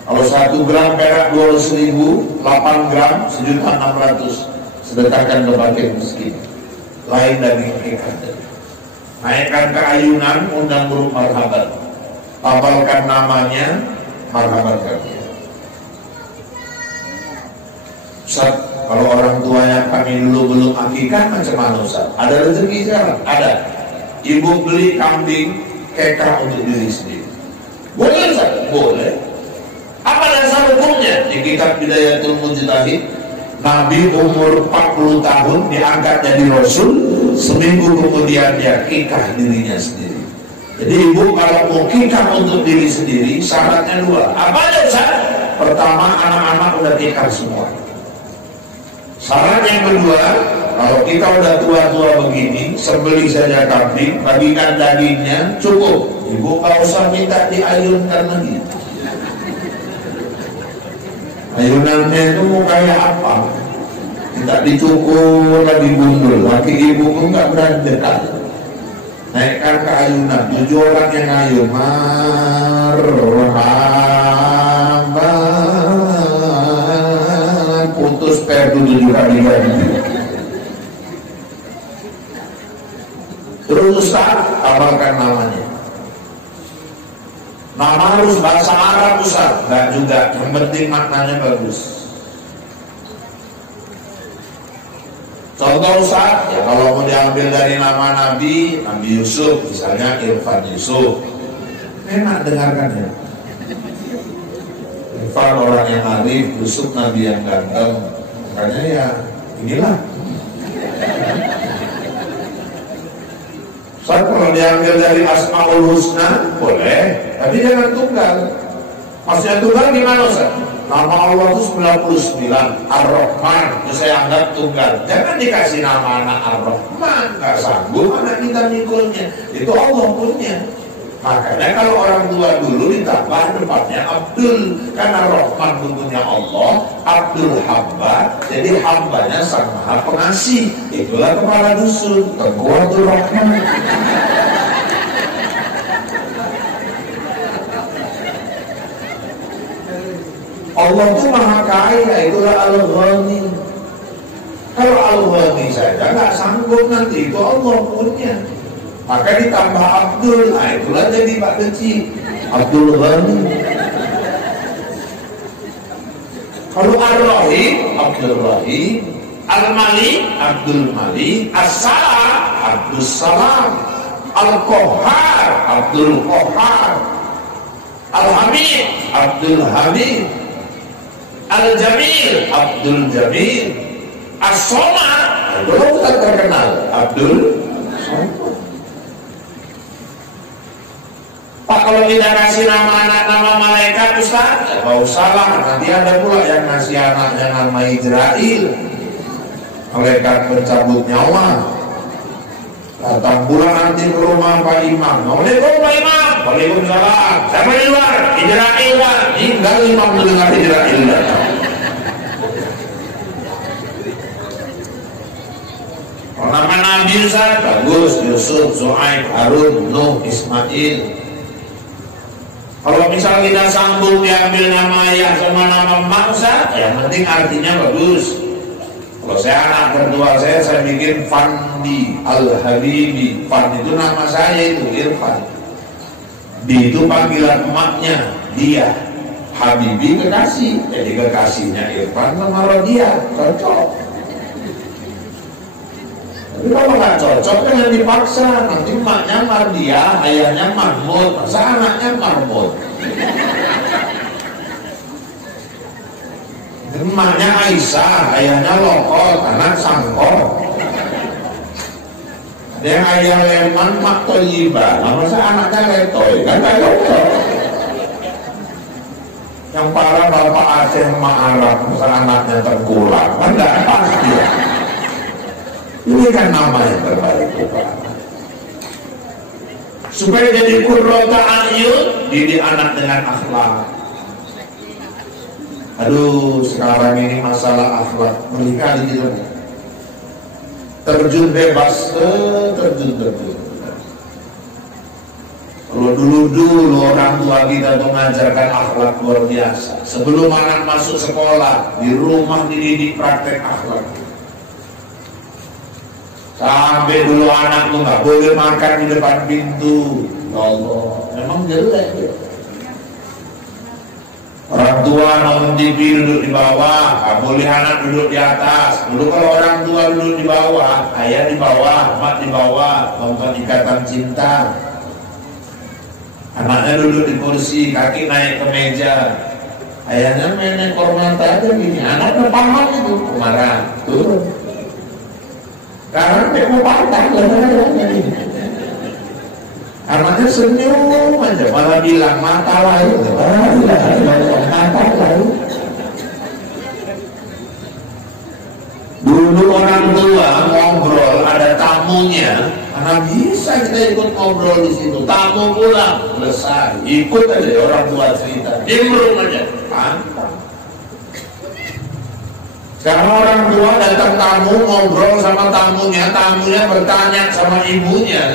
Kalau 1 gram perak 200.000, 8 gram 1.600.000, sedekahkan ke fakir miskin. Lain dari akikah. Naikkan ke ayunan, undang burung marhaban. Hafalkan namanya, marhabatkan dia. Ustaz, kalau orang tuanya kami dulu belum akikah macam mana Ustaz? Ada rezeki sekarang? Ada. Ibu beli kambing kekah untuk diri sendiri. Boleh Ustaz? Boleh. Apa dasar hukumnya? Di kitab Bidayatul Mujtahid, Nabi umur 40 tahun diangkat jadi Rasul, seminggu kemudian dia kikah dirinya sendiri. Jadi ibu kalau mau kikah untuk diri sendiri, syaratnya 2. Apa aja Ustaz? Pertama, anak-anak udah kikah semua. Syarat yang kedua, kalau kita udah tua-tua begini, sembelih saja kambing, bagikan dagingnya, cukup. Ibu kalau usah minta diayunkan lagi. Ayunannya itu mau kayak apa? Minta dicukur, lagi gundul. Laki ibu pun nggak berani dekat. Naikkan ke ayunan, 7 orang yang ayun. Marhaban, putus perdu 7 kali lagi. Terus Ustaz, hafalkan namanya. Nama harus bahasa Arab Ustaz, enggak juga, yang penting maknanya bagus. Contoh Ustaz, ya kalau mau diambil dari nama Nabi, Nabi Yusuf, misalnya Irfan Yusuf, enak dengarkan ya. Irfan orang yang arif, Yusuf Nabi yang ganteng, makanya ya inilah. Kalau diambil dari Asmaul Husna boleh, tapi jangan tunggal. Maksudnya tunggal gimana Ustaz? Nama Allah itu 99, Ar-Rahman, itu saya anggap tunggal. Jangan dikasih nama anak Ar-Rahman, nggak sanggup anak kita mikulnya. Itu Allah punya. Makanya kalau orang tua dulu ditambah depannya Abdul, karena Rahman punya Allah, Abdul hamba, jadi hambanya sang maha pengasih. Itulah kepala dusun, Tengku Abdul Rahman. Allah itu maha kaya, itulah Al-Ghani. Kalau Al-Ghani saja nggak sanggup, nanti itu Allah punya. Maka ditambah Abdul, nah itulah jadi Pak Deci, Abdul Ghani. Kalau Ar-Rahim, Abdul Rahim, Al-Malik, Abdul Malik, As-Salam, Abdul Salam, Al-Qahhar, Abdul Qahhar, Al-Hamid, Abdul Hamid, Al-Jamil, Abdul Jamil, As-Somad, belum terkenal, Abdul Somad. Pak, kalau tidak kasih nama anak nama malaikat Ustaz, ya nggak usah lah. Nanti ada pula yang ngasih anaknya nama Israel, malaikat pencabut nyawa. Datang pula nanti ke rumah Pak Imam. Assalamualaikum Pak Imam. Waalaikumsalam. Siapa di luar? Israel Pak. Tinggal Imam mendengar Israel datang. Nama Nabi Ustaz bagus, Yusuf, Zuhaib, Harun, Nuh, Ismail. Kalau misal kita sambung diambil nama ayah sama nama emak Ustaz, yang penting artinya bagus. Kalau saya anak kedua saya bikin Fandi Al-Habibi. Fan itu nama saya, itu Irfan. Di itu panggilan emaknya dia. Habibi kekasih, jadi kekasihnya Irfan sama Rodia, cocok. Tapi kalau nggak cocok jangan dipaksa. Nanti emaknya Mardia, ayahnya Mahmud, masa anaknya Mahmud. Emaknya Aisyah, ayahnya Lokot, anak Sangkor. Ada yang ayah Leman, mak Toyiba, masa anaknya Letoy, kan nggak cocok. Yang parah bapak Aceh mak Arab, masa anaknya Tengkulak, kan nggak pasti ya. Ini kan nama yang terbaik supaya jadi qurrata a'yun, didik anak dengan akhlak. Aduh, sekarang ini masalah akhlak menikah gitu. Terjun bebas, terjun. Kalau dulu orang tua kita tuh mengajarkan akhlak luar biasa. Sebelum anak masuk sekolah, di rumah dididik praktek akhlak. Sampai dulu anak tuh nggak boleh makan di depan pintu. Ya Allah, memang jelek ya. Orang tua nonton TV duduk di bawah, nggak boleh anak duduk di atas. Dulu kalau orang tua duduk di bawah, ayah di bawah, mak di bawah, nonton Ikatan Cinta. Anaknya duduk di kursi, kaki naik ke meja. Ayahnya main ekor mata aja gini, anaknya paham itu, marah, turun. Karena dia mau patah, anaknya senyum aja, malah bilang mata lain, mata lain. Dulu orang tua ngobrol, ada tamunya, karena bisa kita ikut ngobrol di situ. Tamu pulang, selesai, ikut aja orang tua cerita, dimrum aja, pantang. Karena orang tua datang tamu ngobrol sama tamunya bertanya sama ibunya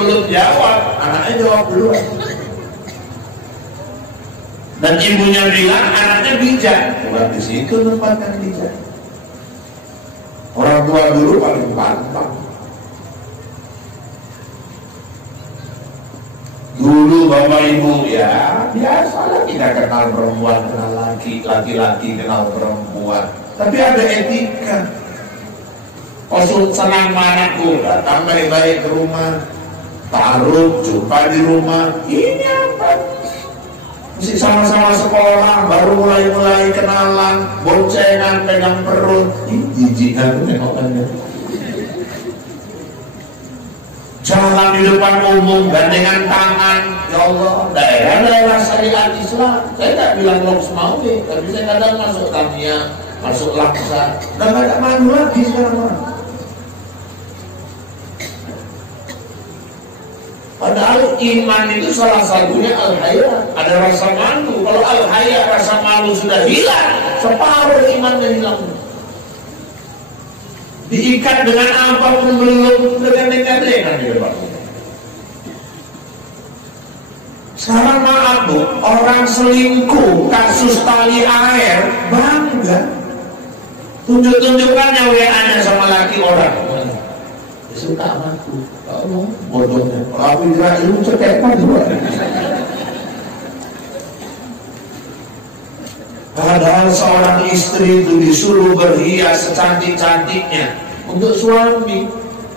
belum jawab, anaknya jawab duluan. Dan ibunya bilang anaknya bijak, bukan di situ tempatnya bijak. Orang tua dulu paling pantang. Dulu bapak ibu ya biasalah, kita kenal perempuan kenal laki, laki-laki kenal perempuan. Tapi ada etika. Kalau senang anakku, datang baik-baik ke rumah, taruh, jumpa di rumah. Ini apa? Mesti sama-sama sekolah, baru mulai kenalan, boncengan, pegang perut. Ini jijikan tuh nengokannya. jalan di depan umum gandengan tangan, ya Allah, daerah-daerah syariat Islam. Saya nggak bilang Loksmawi, tapi saya kadang masuk Tamiya, masuk Laksa, udah nggak ada malu lagi sekarang. Padahal iman itu salah satunya al-haya, ada rasa malu. Kalau al-haya, rasa malu sudah hilang, separuh imannya hilang. Diikat dengan apapun belum dengan di depan. Sekarang maaf Bu, orang selingkuh kasus tali air bangga, tunjuk-tunjukkannya WA-nya sama laki orang. Dia suka sama aku, kamu bodohnya. Kalau aku tidak ilmu cekepan juga. Padahal seorang istri itu disuruh berhias secantik-cantiknya untuk suami.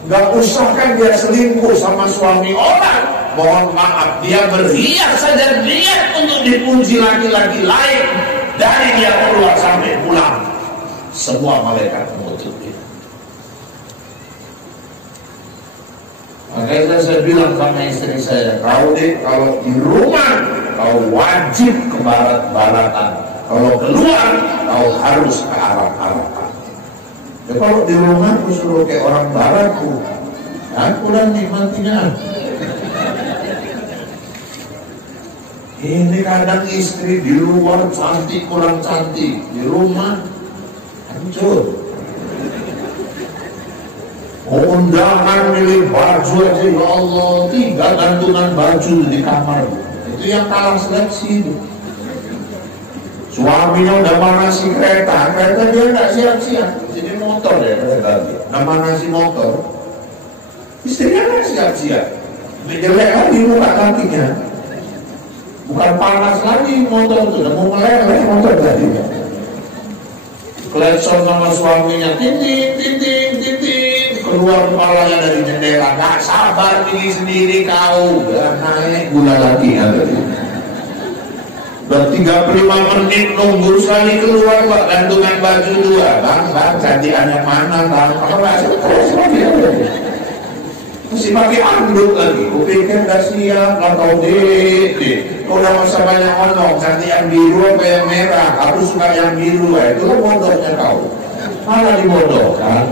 Gak usah kan dia selingkuh sama suami orang. Mohon maaf, dia berhias saja niat untuk dipuji laki-laki lain. Dari dia keluar sampai pulang, semua malaikat menutup dia. Makanya saya bilang sama istri saya, kau deh kalau di rumah kau wajib ke barat-baratan. Kalau keluar, kau harus ke arah-arah. Ya, kalau di rumah aku suruh kayak orang barat, aku dan nikmatinya. Ini kadang istri di luar cantik kurang cantik, di rumah hancur. Undangan milih baju aja, ya Allah, 3 gantungan baju di kamar. Itu yang kalah seleksi itu. Suaminya udah manasi kereta dia nggak siap-siap, jadi motor ya kereta dia. Udah manasi motor, istrinya nggak siap-siap, jelek lagi muka kakinya, bukan panas lagi motor itu, udah mau meleleh motor tadi. Klakson sama suaminya, tinting, keluar kepalanya dari jendela, nggak sabar tinggi sendiri kau, udah naik gula lagi tadi. Udah 35 menit nunggu sekali keluar Pak, gantungan baju 2. Bang, cantikannya mana Bang? Masih pakai anduk lagi. Kupikir gak siap, gak tau deh. Kau udah masa banyak ngomong, cantikan biru apa yang merah? Aku suka yang biru, itu lo bodohnya kau. Malah dibodohkan.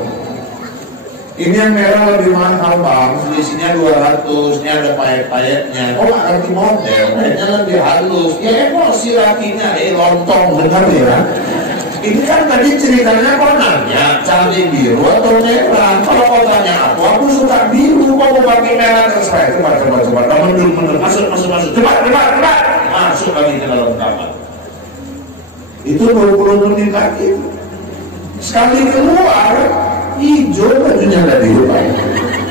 Ini yang merah lebih mahal Bang, selisihnya 200, ini ada payet-payetnya. Kok gak ngerti model, payetnya lebih halus. Ya emosi lakinya, lontong, dengar ya. Ini kan tadi ceritanya kok nanya, cantik biru atau merah. Kalau kau tanya aku suka biru, kok mau pakai merah terserah. Coba, mundur, masuk, cepat, masuk lagi ke dalam kamar. Itu 20 menit lagi. Sekali keluar, hijau bajunya dari depan.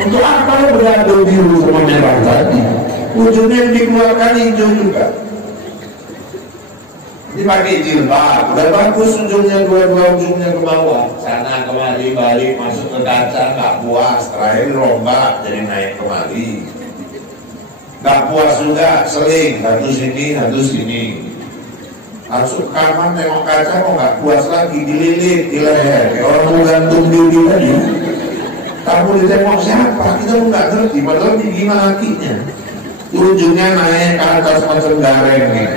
Untuk apa lo beradu biru sama merah tadi? Ujungnya yang dikeluarkan hijau juga. Dipakai jilbab, udah bagus ujungnya, dua ujungnya ke bawah, sana kemari, balik, masuk ke kaca, nggak puas, terakhir rombak jadi naik kemari. Nggak puas juga, seling, satu sini. Masuk kamar tengok kaca kok nggak puas lagi, dililit di leher, kayak orang mau gantung diri tadi. Kamu ditengok siapa? Kita nggak ngerti, padahal tinggi lakinya. Ujungnya naik ke atas macam gareng nih.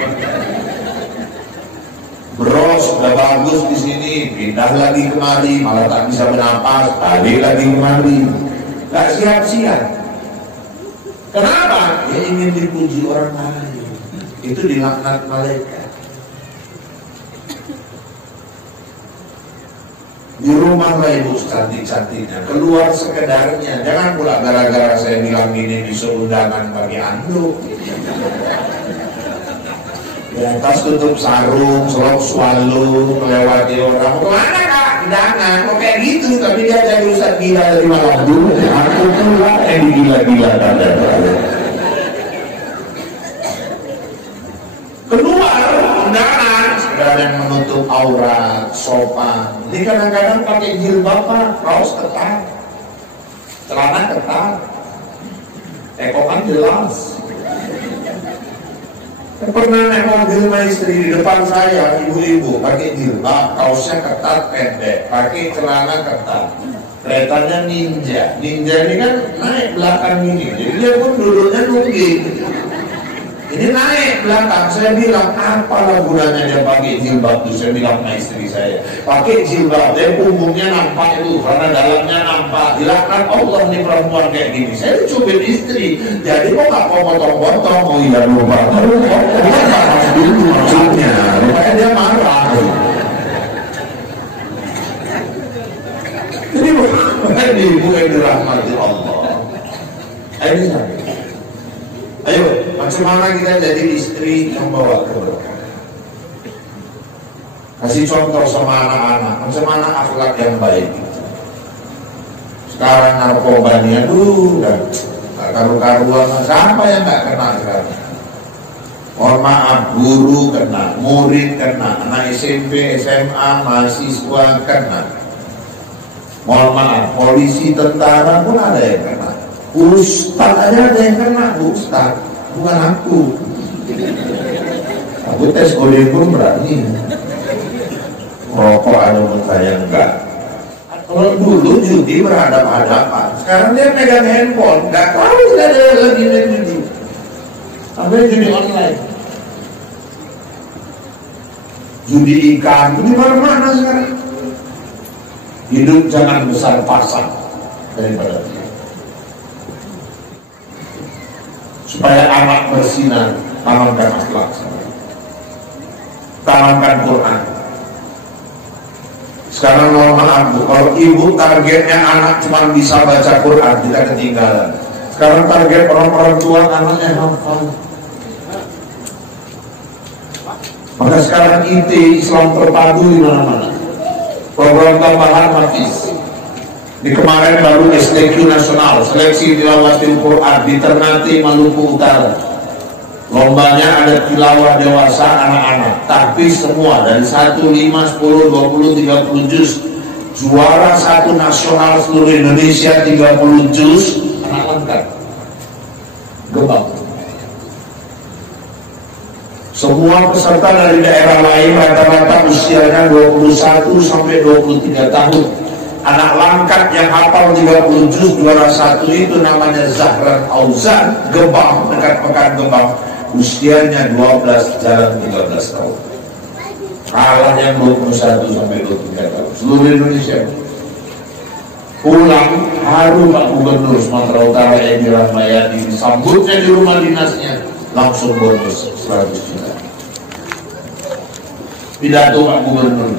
Bros, udah bagus di sini, pindah lagi kemari, malah tak bisa bernapas, balik lagi kemari. Nggak siap-siap. Kenapa? Ya ingin dipuji orang lain. Itu dilaknat malaikat. Di rumah lah ibu cantik-cantiknya, keluar sekedarnya. Jangan pula gara-gara saya bilang ini disuruh undangan bagi anduk. Di atas tutup sarung, selok swallow, melewati orang. Kemana kak? Undangan. Kok kayak gitu? Tapi dia jadi ustadz gila dari malam dulu. Aku pula yang gila-gila tanda. Keluar undangan, sekedar yang menutup aurat, sopan. Jadi kadang-kadang pakai jilbab, kaos ketat, celana ketat, ekokan jelas. Pernah naik mobil sama istri di depan saya, ibu-ibu pakai jilbab, kaosnya ketat pendek, pakai celana ketat. Keretanya Ninja. Ninja ini kan naik belakang ini, jadi dia pun duduknya nungging. Ini naik belakang. Saya bilang, apalah gunanya dia pakai jilbab itu? Saya bilang sama istri saya, pakai jilbab, dia punggungnya nampak itu, karena dalamnya nampak. Dilaknat Allah nih perempuan kayak gini. Saya cubit istri, jadi kok gak mau potong-potong? Oh iya lupa, itu maksudnya. Rupanya dia marah. Jadi bukan ibu yang dirahmati Allah. Ayo, macam mana kita jadi istri yang bawa keberkahan? Kasih contoh sama anak-anak, macam mana akhlak yang baik. Sekarang narkoba nih, aduh, dan karu-karuan, siapa yang gak kena sekarang? Mohon maaf, guru kena, murid kena, anak SMP, SMA, mahasiswa kena. Mohon maaf, polisi, tentara pun ada yang kena. Ustaz aja ada yang kena, Ustaz, bukan aku. Aku tes kode pun berani. Rokok ada pun saya enggak. Kalau dulu judi berhadapan-hadapan, sekarang dia megang handphone, nggak tahu tidak ada lagi main judi. Apa judi online? Judi ikan, ini mana sekarang? Hidup jangan besar pasak daripada dia. Supaya anak bersinar, tanamkan akhlak, tanamkan Quran. Sekarang mohon maaf, kalau ibu targetnya anak cuma bisa baca Quran, tidak ketinggalan. Sekarang target orang-orang tua anaknya hafal. Maka sekarang IT Islam terpadu di mana-mana. Program tambahan Hafiz. Di kemarin baru STQ nasional, seleksi tilawatil Quran di Ternate, Maluku Utara. Lombanya ada tilawah dewasa anak-anak, tapi semua dari 1, 5, 10, 20, 30 juz. Juara 1 nasional seluruh Indonesia 30 juz, anak lengkap. Gebang. Semua peserta dari daerah lain rata-rata usianya 21 sampai 23 tahun. Anak langkat yang hafal 30 juz juara 1 itu namanya Zahran Auzan, Gebang, dekat Pekan Gebang. Usianya 12, jalan 13 tahun. Kalah yang 21 sampai 23 tahun. Seluruh Indonesia. Pulang, haru Pak Gubernur Sumatera Utara Edi Rahmayadi, disambutnya di rumah dinasnya, langsung bonus 100 juta. Pidato Pak Gubernur,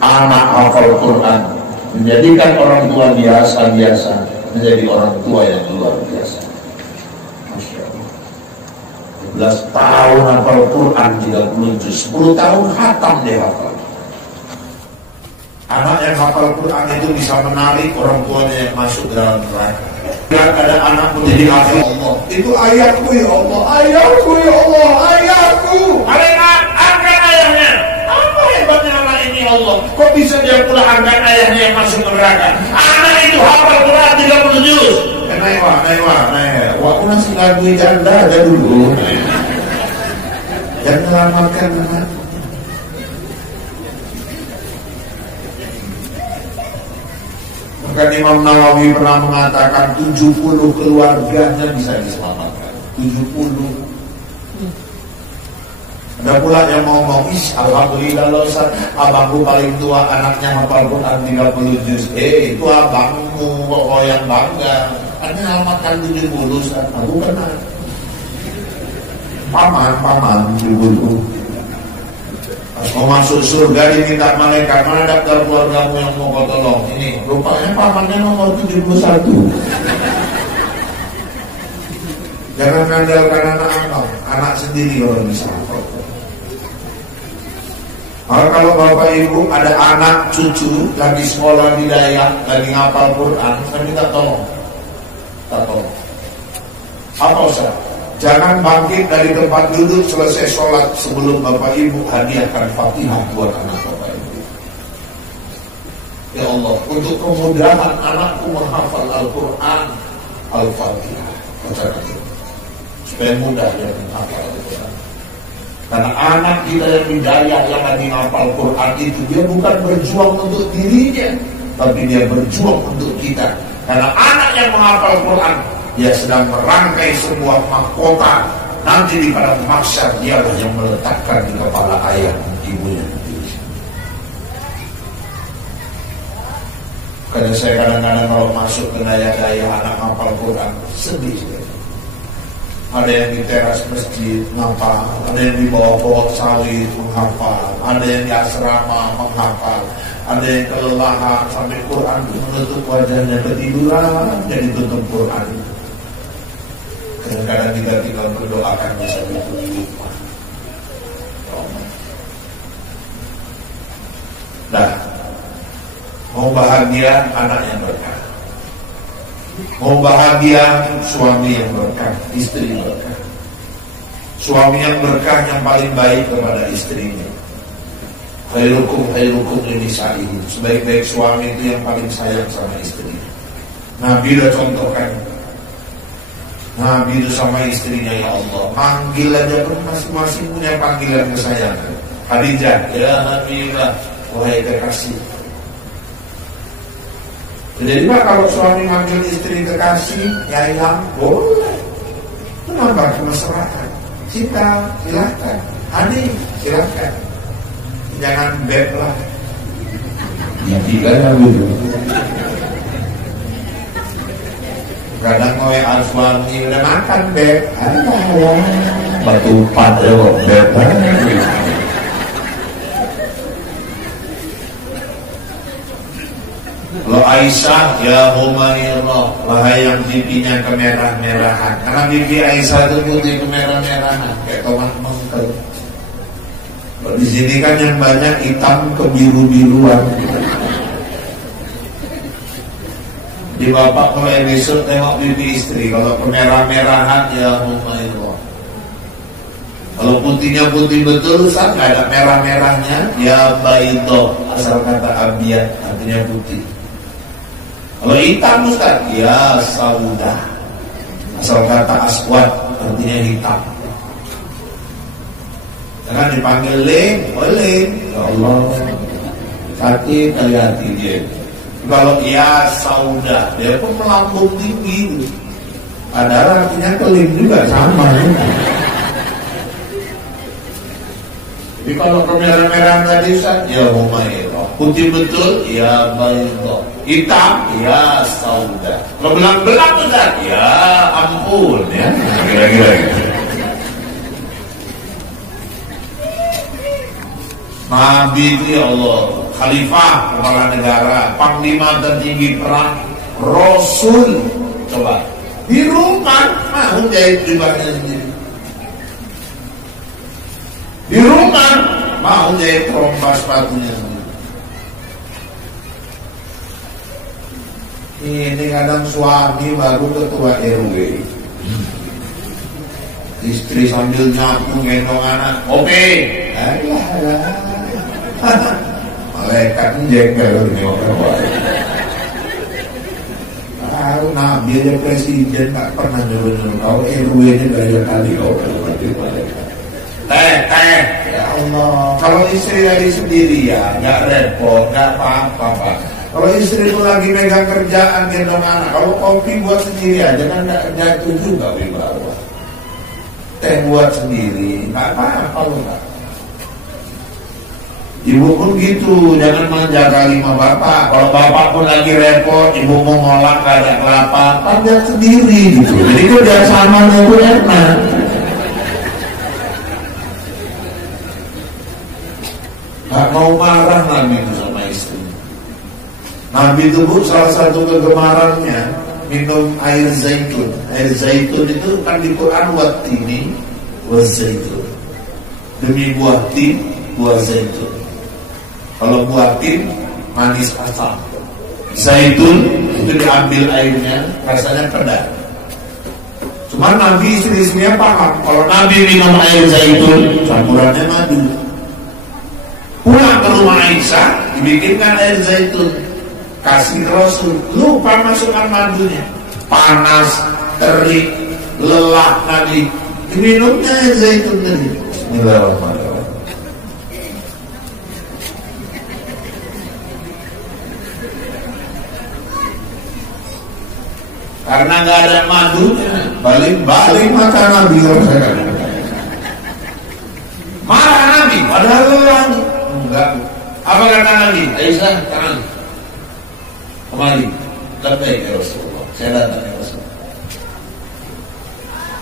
anak hafal Quran menjadikan orang tua biasa-biasa menjadi orang tua yang luar biasa. Masya Allah. 12 tahun hafal Quran 30 juz, 10 tahun khatam dia hafal. Anak yang hafal Quran itu bisa menarik orang tuanya yang masuk dalam neraka. Dan ada anak menjadi hafal Allah. Itu ayahku ya Allah, ayahku ya Allah, ayahku. Malaikat angkat ayahnya. Apa hebatnya anak ini Allah? Kok bisa dia pula angkat ayahnya yang masuk neraka? Anak itu hafal Quran 30 juz. Naik. Wah, aku masih lagu janda aja dulu. Jangan lamakan anak. Maka Imam Nawawi pernah mengatakan 70 keluarganya bisa diselamatkan. 70. Ada pula yang ngomong, alhamdulillah loh Ustaz, abangku paling tua anaknya hafal Quran 30 juz. Itu abangmu kok yang bangga. Kan nyelamatkan 70 Ustaz. Aku kenal. Paman 70. Pas mau masuk surga diminta malaikat, mana daftar keluargamu yang mau kau tolong? Ini rupanya pamannya nomor 71. Jangan mengandalkan anak sendiri orang bisa hafal. Kalau bapak ibu ada anak cucu lagi sekolah di daerah, lagi ngapal Quran, saya minta tolong. Apa Ustaz? Jangan bangkit dari tempat duduk selesai sholat sebelum bapak ibu hadiahkan Fatihah buat anak bapak ibu. Ya Allah, untuk kemudahan anakku menghafal Al-Quran, Al-Fatihah, bacakan supaya mudah dia menghafal Al-Quran. Karena anak kita yang hidayah yang lagi menghafal Quran itu, dia bukan berjuang untuk dirinya, tapi dia berjuang untuk kita. Karena anak yang menghafal Quran, dia sedang merangkai sebuah mahkota. Nanti di padang mahsyar dialah yang meletakkan di kepala ayah ibunya. Karena saya kadang-kadang kalau masuk ke daya-daya anak menghafal Quran, sedih. Ada yang di teras masjid menghafal, ada yang di bawah pohon sawit menghafal, ada yang di asrama menghafal, ada yang kelelahan sampai Quran menutup wajahnya, ketiduran jadi tutup Quran. Kadang-kadang kita tinggal berdoakan bisa lupa. Nah, mau bahagia anak yang berkah, mau bahagia suami yang berkah, istri berkah. Suami yang berkah yang paling baik kepada istrinya. Khairukum linisaihi. Sebaik-baik suami itu yang paling sayang sama istrinya. Nabi udah contohkan. Nabi itu sama istrinya, ya Allah, manggil aja pun masing-masing punya panggilan kesayangan. Khadijah, ya Habibah, wahai kekasih. Jadi Pak, kalau suami manggil istri kekasih, ya yang boleh. Menambah kemesraan. Cinta, silakan. Hani, silakan. Jangan beb lah. Ya tiga ya gitu. Kadang WA suami udah makan beb. Batu empat ya kok beb. Kalau Aisyah, ya Humairah, wahai yang pipinya kemerah-merahan. Karena pipi Aisyah itu putih kemerah-merahan, kayak tomat mengkel. Kalau di sini kan yang banyak hitam kebiru-biruan. Di bapak kalau besok tengok pipi istri, kalau kemerah-merahan ya Humairah. Kalau putihnya putih betul, Ustaz, nggak ada merah-merahnya, ya Baidoh, asal kata abiyat, artinya putih. Kalau hitam, Ustaz, ya Saudah, asal kata aswad, artinya hitam. Jangan dipanggil Leng, boleh. Ya Allah, sakit kali hati dia. Kalau ya Saudah, dia pun melambung tinggi. Padahal artinya kelim juga sama. Jadi kalau kemerah-merahan tadi Ustaz, ya Humairah. Putih betul, ya Baidoh. Hitam, ya Saudah. Kalau belang-belang Ustaz, ya ampun ya. Kira-kira gitu. Nabi itu ya Allah, khalifah, kepala negara, panglima tertinggi perang, Rasul. Coba di rumah mau jahit jubahnya sendiri. Di rumah mau jahit rompas sepatunya sendiri. Ini kadang suami baru ketua RW, istri sambil nyapu gendong anak, oke, malaikat menjengkel ini orang. Tahu Nabi aja presiden tak pernah nyuruh kau RW-nya banyak kali kau berarti malaikat. Teh, ya Allah. Kalau istri lagi sendiri ya, nggak repot, nggak apa-apa, Pak. Kalau istri itu lagi megang kerjaan gendong anak, kalau kopi buat sendiri aja kan nggak itu juga wibawa. Teh buat sendiri, nggak apa-apa loh, Pak. Ibu pun gitu, jangan menjaga lima bapak. Kalau bapak pun lagi repot, ibu mau ngolak nggak ada kelapa, kan dia sendiri gitu. Jadi kerjasamanya itu enak. Gak mau marah Nabi itu sama istri. Nabi itu Bu, salah satu kegemarannya minum air zaitun. Air zaitun itu kan di Quran wattini wa zaitun. Demi buah tin, buah zaitun. Kalau buah tin manis asam. Zaitun itu diambil airnya, rasanya pedas. Cuma Nabi istri-istrinya paham, kalau Nabi minum air zaitun campurannya madu. Pulang ke rumah Aisyah, dibikinkan air zaitun, kasih Rasul, lupa masukkan madunya, panas, terik, lelah Nabi, diminumnya air zaitun tadi. Bismillahirrahmanirrahim. karena nggak ada madunya, balik mata Nabi. Marah Nabi, padahal lelah. Enggak. Apa kata Nabi? Aisyah, tangan. Kemari. Lebih ya Rasulullah. Saya datang ya Rasulullah.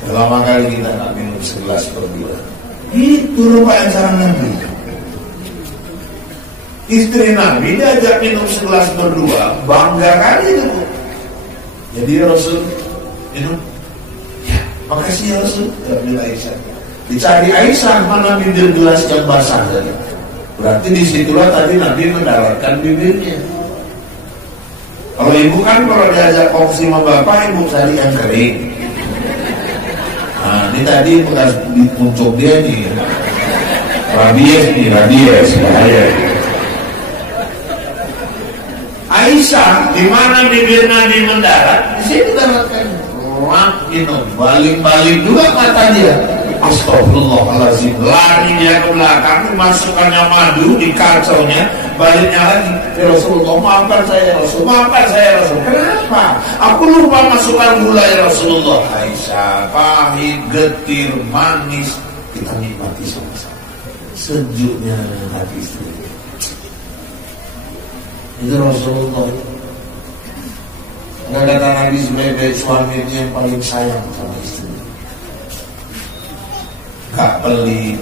Lama kali kita nak minum segelas berdua. Itu rupanya cara Nabi. Istri Nabi diajak minum segelas berdua, bangga kali itu. Jadi Rasul minum. Ya, makasih ya Rasul. Bila Aisyah. Dicari Aisyah, mana bibir gelas yang basah tadi. Berarti disitulah tadi Nabi mendaratkan bibirnya. Kalau ibu kan kalau diajak kongsi sama bapak, ibu cari yang kering. Nah, ini tadi bekas dipuncuk dia nih. Rabies bahaya. Aisyah, di mana bibir Nabi mendarat, di sini daratkan. Minum, balik juga mata dia. Astagfirullahaladzim, lari dia ke belakang, masukkannya madu di kacaunya, baliknya lagi. Ya Rasulullah, maafkan saya Rasul, maafkan saya Rasul. Kenapa? Aku lupa masukkan gula ya Rasulullah. Aisyah, pahit, getir, manis, kita nikmati sama-sama. Sejuknya hati istri. Itu Rasulullah. Enggak kata Nabi sebagai suaminya yang paling sayang sama istri. Gak pelit.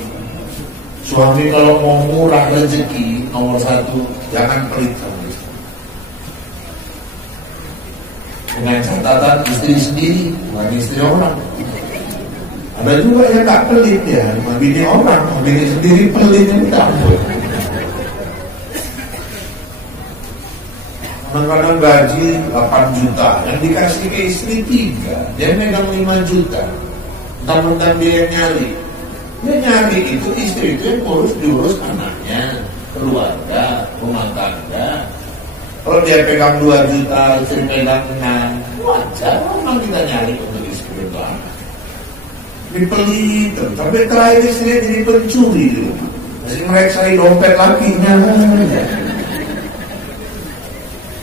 Suami kalau mau murah rezeki, nomor satu, jangan pelit sama istri. Dengan catatan istri sendiri, bukan istri orang. Ada juga yang gak pelit ya, bini orang, bini sendiri pelitnya minta ampun. Kadang-kadang gaji 8 juta, yang dikasih ke istri 3, dia megang 5 juta. Mentang-mentang dia nyari. Dia nyari itu, istri itu yang diurus anaknya, keluarga, rumah tangga. Kalau dia pegang 2 juta, istri pegang 6, wajar memang kita nyari untuk istri itu anak. Dipelit, tapi terakhir istri jadi pencuri di rumah. Masih mereksai dompet lakinya.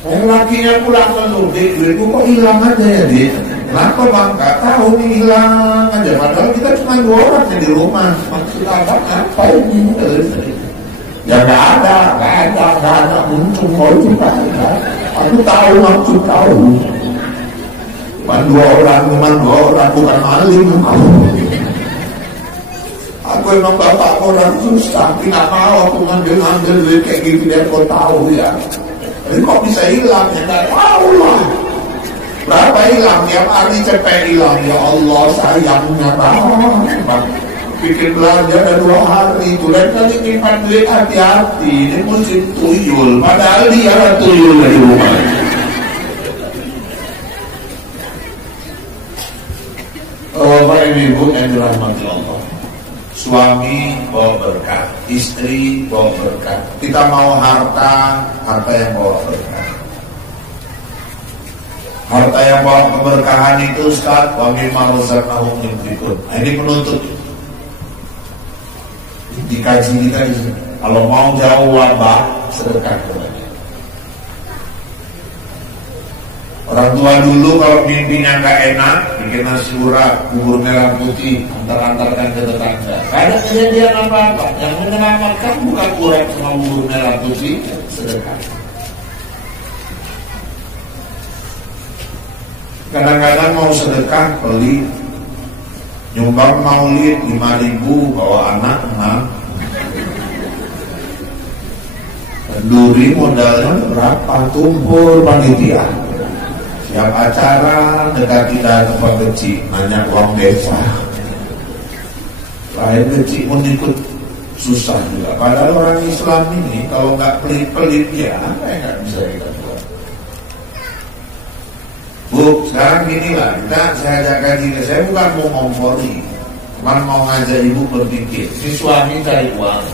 Lakinya pulang ke duitku kok hilang aja ya dia. Kenapa bang? Gak tahu nih hilang aja. Padahal kita cuma 2 orang di rumah. Maksud apa ini? Ya gak ada. Untung kau juga. Aku tahu maksud kau. Cuma 2 orang, bukan maling. Aku emang bapak orang susah. Tapi gak mau aku ngambil duit kayak gitu biar kau tahu ya. Tapi kok bisa hilang? Ya gak tahu lah. Berapa hilang? Tiap hari cepet hilang. Ya Allah sayangnya bang. Bikin belanja ada 2 hari. Tulen kali nyimpan duit hati-hati. Ini musim tuyul. Padahal dia ada tuyul dari rumah. Bapak ibu yang dirahmati Allah. Suami bawa berkah, istri bawa berkah. Kita mau harta yang bawa berkah. Harta yang bawa keberkahan itu Ustaz, wa mimma razaqnahum yunfiqun. Ini penutup. Dikaji kita di sini. Kalau mau jauh wabah, sedekah kepada. Orang tua dulu kalau mimpinya gak enak, bikin nasi urat, bubur merah putih, antar-antarkan ke tetangga. Gak ada kejadian apa-apa. Yang menyelamatkan bukan urat sama bubur merah putih, sedekah. Kadang-kadang mau sedekah, beli nyumbang maulid 5.000, bawa anak 6. Duri modalnya berapa? Tumpul panitia. Tiap acara dekat kita tempat kecil, nanya uang desa. Lain kecil pun ikut susah juga. Padahal orang Islam ini kalau nggak pelit-pelit ya, apa yang nggak bisa kita buat? Bu, sekarang ginilah, saya ajak kaji, saya bukan mau ngompori, cuma mau ngajak ibu berpikir. Si suami cari uang,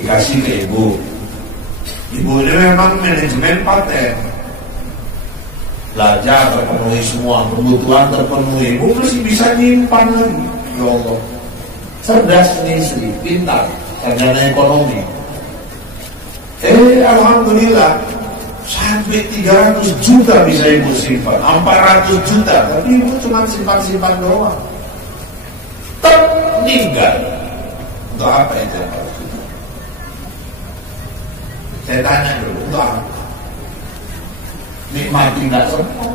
dikasih ke ibu. Ibu ini memang manajemen paten. Belajar terpenuhi semua, kebutuhan terpenuhi, ibu masih bisa nyimpan lagi. Ya Allah, cerdas nih istri, pintar, sarjana ekonomi. Alhamdulillah, Sampai 300 juta bisa ibu simpan, 400 juta, tapi ibu cuma simpan-simpan doang. Meninggal. Untuk apa itu? Saya tanya dulu, untuk apa? Nikmati nggak sempat.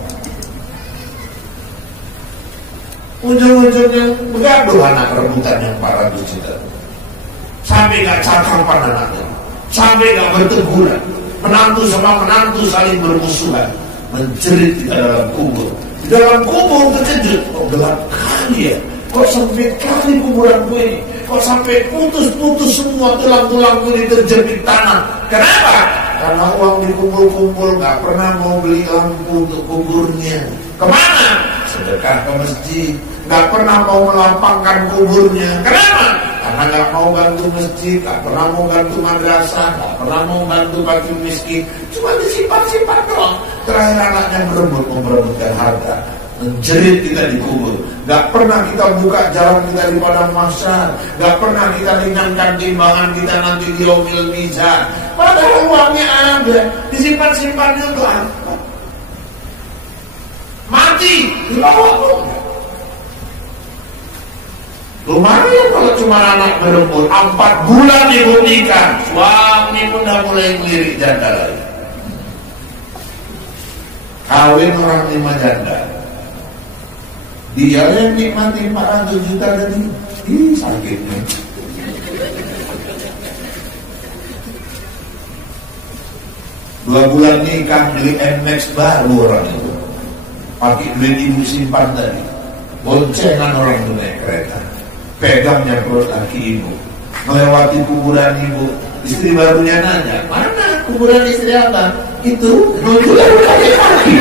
Ujung-ujungnya bergaduh anak rebutan yang 400 juta. Sampai nggak cakapan anaknya, sampai nggak berteguran. Menantu sama menantu saling bermusuhan, menjerit di dalam kubur. Di dalam kubur terkejut, kok gelap kali ya? Kok sempit kali kuburanku ini? Kok sampai putus-putus semua tulang-tulangku ini terjepit tanah? Kenapa? Karena uang dikumpul-kumpul, gak pernah mau beli lampu untuk kuburnya. Kemana? Sedekah ke masjid. Gak pernah mau melapangkan kuburnya. Kenapa? Karena gak mau bantu masjid, gak pernah mau bantu madrasah, gak pernah mau bantu fakir miskin. Cuma disimpan-simpan doang. Terakhir anaknya memperebutkan harta, menjerit kita di kubur. Gak pernah kita buka jalan kita di padang mahsyar. Gak pernah kita ringankan timbangan kita nanti di yaumil mizan. Padahal uangnya ada, disimpan-simpannya untuk apa? Mati, dibawa. Lumayan kalau cuma anak berumur 4 bulan ibu nikah, suami pun udah mulai ngelirik janda lagi. Kawin orang 5 janda, dia yang nikmati 400 juta tadi. Ih, sakitnya. Dua bulan nikah beli NMAX baru orang itu, pakai duit ibu simpan tadi, boncengan orang itu naik kereta, pegangnya perut laki ibu, melewati kuburan ibu. Istri barunya nanya, mana kuburan istri apa? Itu udah kaki.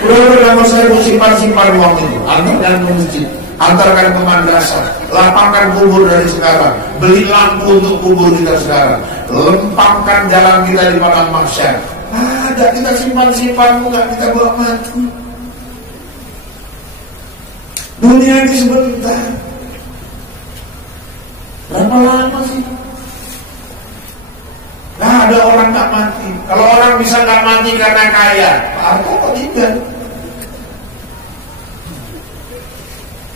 Udah nama saya mau simpan uang itu. Antarkan ke masjid, antarkan ke madrasah, lapangkan kubur dari sekarang, beli lampu untuk kubur kita sekarang, lempangkan jalan kita di padang mahsyar. Ada kita simpan enggak kita bawa mati. Dunia ini sebentar. Berapa lama sih? Nah, ada orang gak mati. Kalau orang bisa gak mati karena kaya, Pak Harto kok tinggal?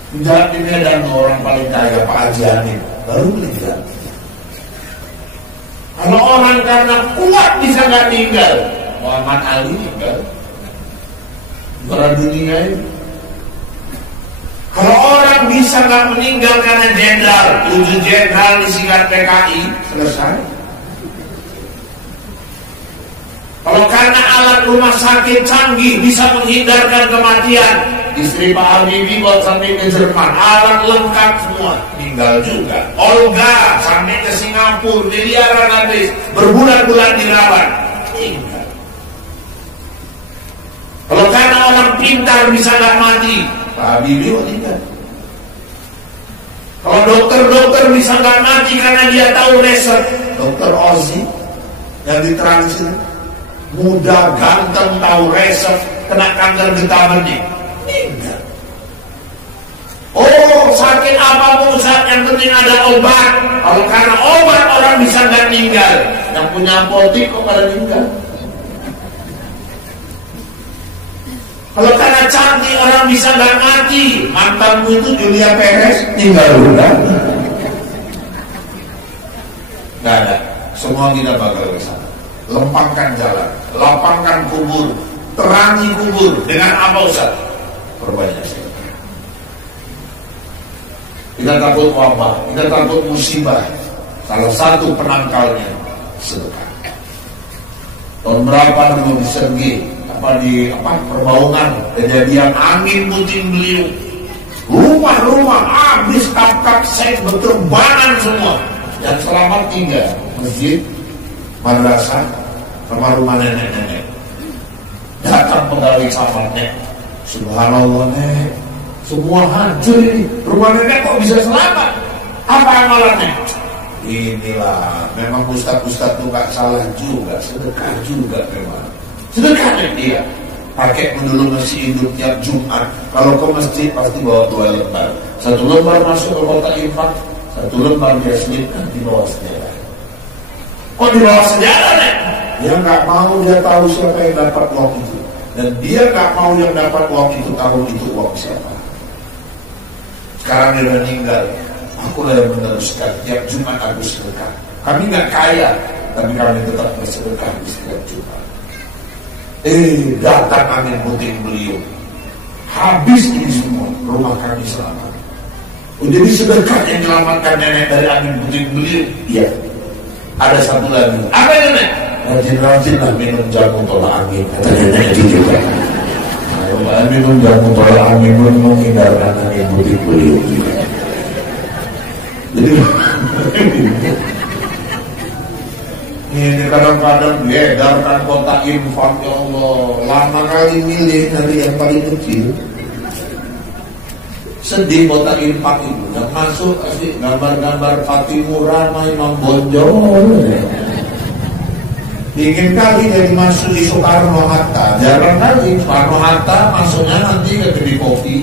Tidak, ini ada orang paling kaya, Pak Haji Amin, baru meninggal. Kalau orang karena kuat bisa gak tinggal, Muhammad Ali tinggal. Juara dunia ini. Kalau orang bisa gak meninggal karena jenderal, 7 jenderal disikat PKI, selesai. Kalau karena alat rumah sakit canggih bisa menghindarkan kematian, istri Pak Habibie buat sampai ke Jerman, alat lengkap semua, tinggal juga. Olga sampai ke Singapura, miliaran habis, berbulan-bulan dirawat, tinggal. Kalau karena orang pintar bisa gak mati, Pak Habibie tinggal. Kalau dokter bisa gak mati karena dia tahu resep, Dokter Ozi yang ditransit, muda, ganteng, tahu resep, kena kanker getah bening, meninggal. Oh, sakit apapun Ustaz, yang penting ada obat. Kalau karena obat orang bisa nggak meninggal, yang punya apotek kok pada meninggal. Kalau karena cantik orang bisa nggak mati, mantanmu itu Julia Perez tinggal udah. Nggak ada, semua kita bakal ke sana. Lempangkan jalan, lapangkan kubur, terangi kubur. Dengan apa Ustaz? Perbanyak sedekah. Kita takut wabah, kita takut musibah. Salah satu penangkalnya sedekah. Tahun berapa dulu di Sergi, di Perbaungan, kejadian angin puting beliung, rumah-rumah habis kap-kap set berterbangan semua. Yang selamat 3 masjid, madrasah, sama rumah nenek-nenek. Datang pegawai sahabatnya, subhanallah nek, semua hancur ini. Rumah nenek kok bisa selamat? Apa amalannya? Inilah, memang ustaz-ustaz itu gak salah juga, sedekah juga memang. Sedekah dia. Pakai dulu masih hidup tiap Jumat. Kalau ke masjid pasti bawa 2 lembar. 1 lembar masuk ke kotak infak, 1 lembar dia selipkan di bawah sejarah. Kok di bawah sejarah nek? Dia nggak mau dia tahu siapa yang dapat uang itu, dan dia nggak mau yang dapat uang itu tahu itu uang siapa. Sekarang dia meninggal, aku lah yang meneruskan. Tiap Jumat aku sedekah. Kami nggak kaya, tapi kami tetap bersedekah di setiap Jumat. Datang angin puting beliung, habis ini semua, rumah kami selamat. Jadi sedekah yang menyelamatkan nenek dari angin puting beliung. Iya. Ada satu lagi. Apa nenek? Rajin-rajin lah minum jamu tolak angin. Kata nenek juga. Ayo minum jamu tolak angin pun menghindarkan angin puting beliung. Jadi ini kadang-kadang diedarkan kotak infak, ya Allah. Lama kali milih dari yang paling kecil. Sedih kotak infak itu, yang masuk kasih gambar-gambar Fatimura, Imam Bonjol. Ingin kali jadi masuk di Soekarno Hatta, jarang kali Soekarno Hatta masuknya nanti ke kedai kopi,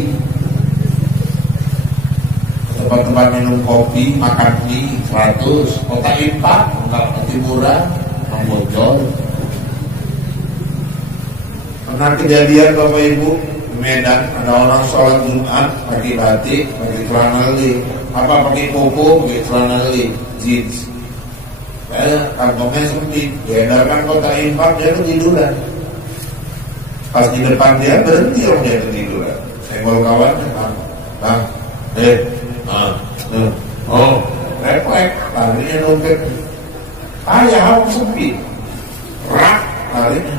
tempat-tempat minum kopi, makan mie 100, kotak infak, kotak Fatimura, Imam Bonjol. Pernah kejadian Bapak Ibu, Medan, ada orang sholat Jumat pakai batik, pakai celana li, apa pakai koko, pakai celana li, jeans. Kantongnya sempit, diedarkan kotak infak, dia ketiduran. Pas di depan dia berhenti orang dia ketiduran. Senggol kawan, bang, refleks, larinya dompet. Ya sempit, rak, larinya.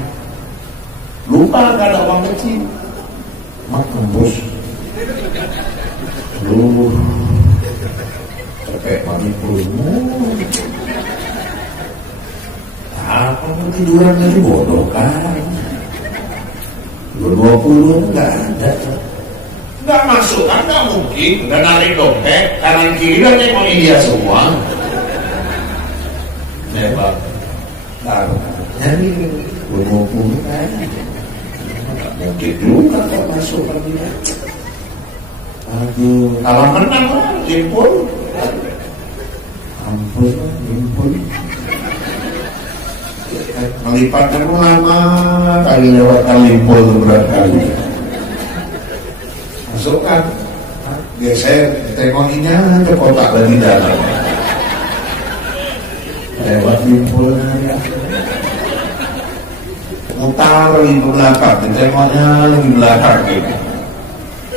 Lupa gak ada uang kecil. Mak tembus. Lu capek mami pulmu. Apa ketiduran dari bodoh kan? 20 enggak ada. Enggak masuk kan, enggak mungkin. Udah narik dompet, kanan kiri dan nengok dia semua. Hebat. Taruh. Jadi 20 kan. Mungkin juga kalau masuk lagi. Aduh, kalau menang limpul. Ampun, limpul. Melipatkan lama kali lewat limpul berat kali. Masukkan, geser, tengokinya ke kotak dari dalam. Lewat limpul ya. Mutar di belakang, ditengoknya di belakang gitu.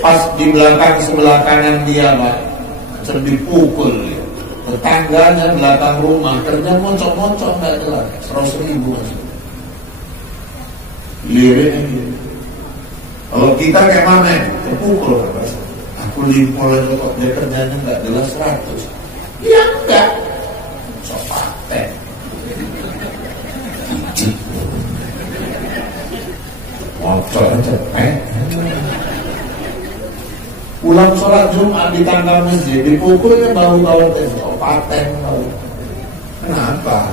Pas di belakang sebelah kanan dia Pak, dipukul gitu. Tetangganya belakang rumah kerja moncok-moncok nggak jelas, 100.000 masuk. Lirik ini. Kalau kita kayak mana? Terpukul Pak. Aku limpul aja kok dia kerjanya nggak jelas 100. Ya enggak. Sok paten. Motor cepet. Pulang sholat Jumat di tangga masjid, dipukulnya bau-bau paten bau. Kenapa?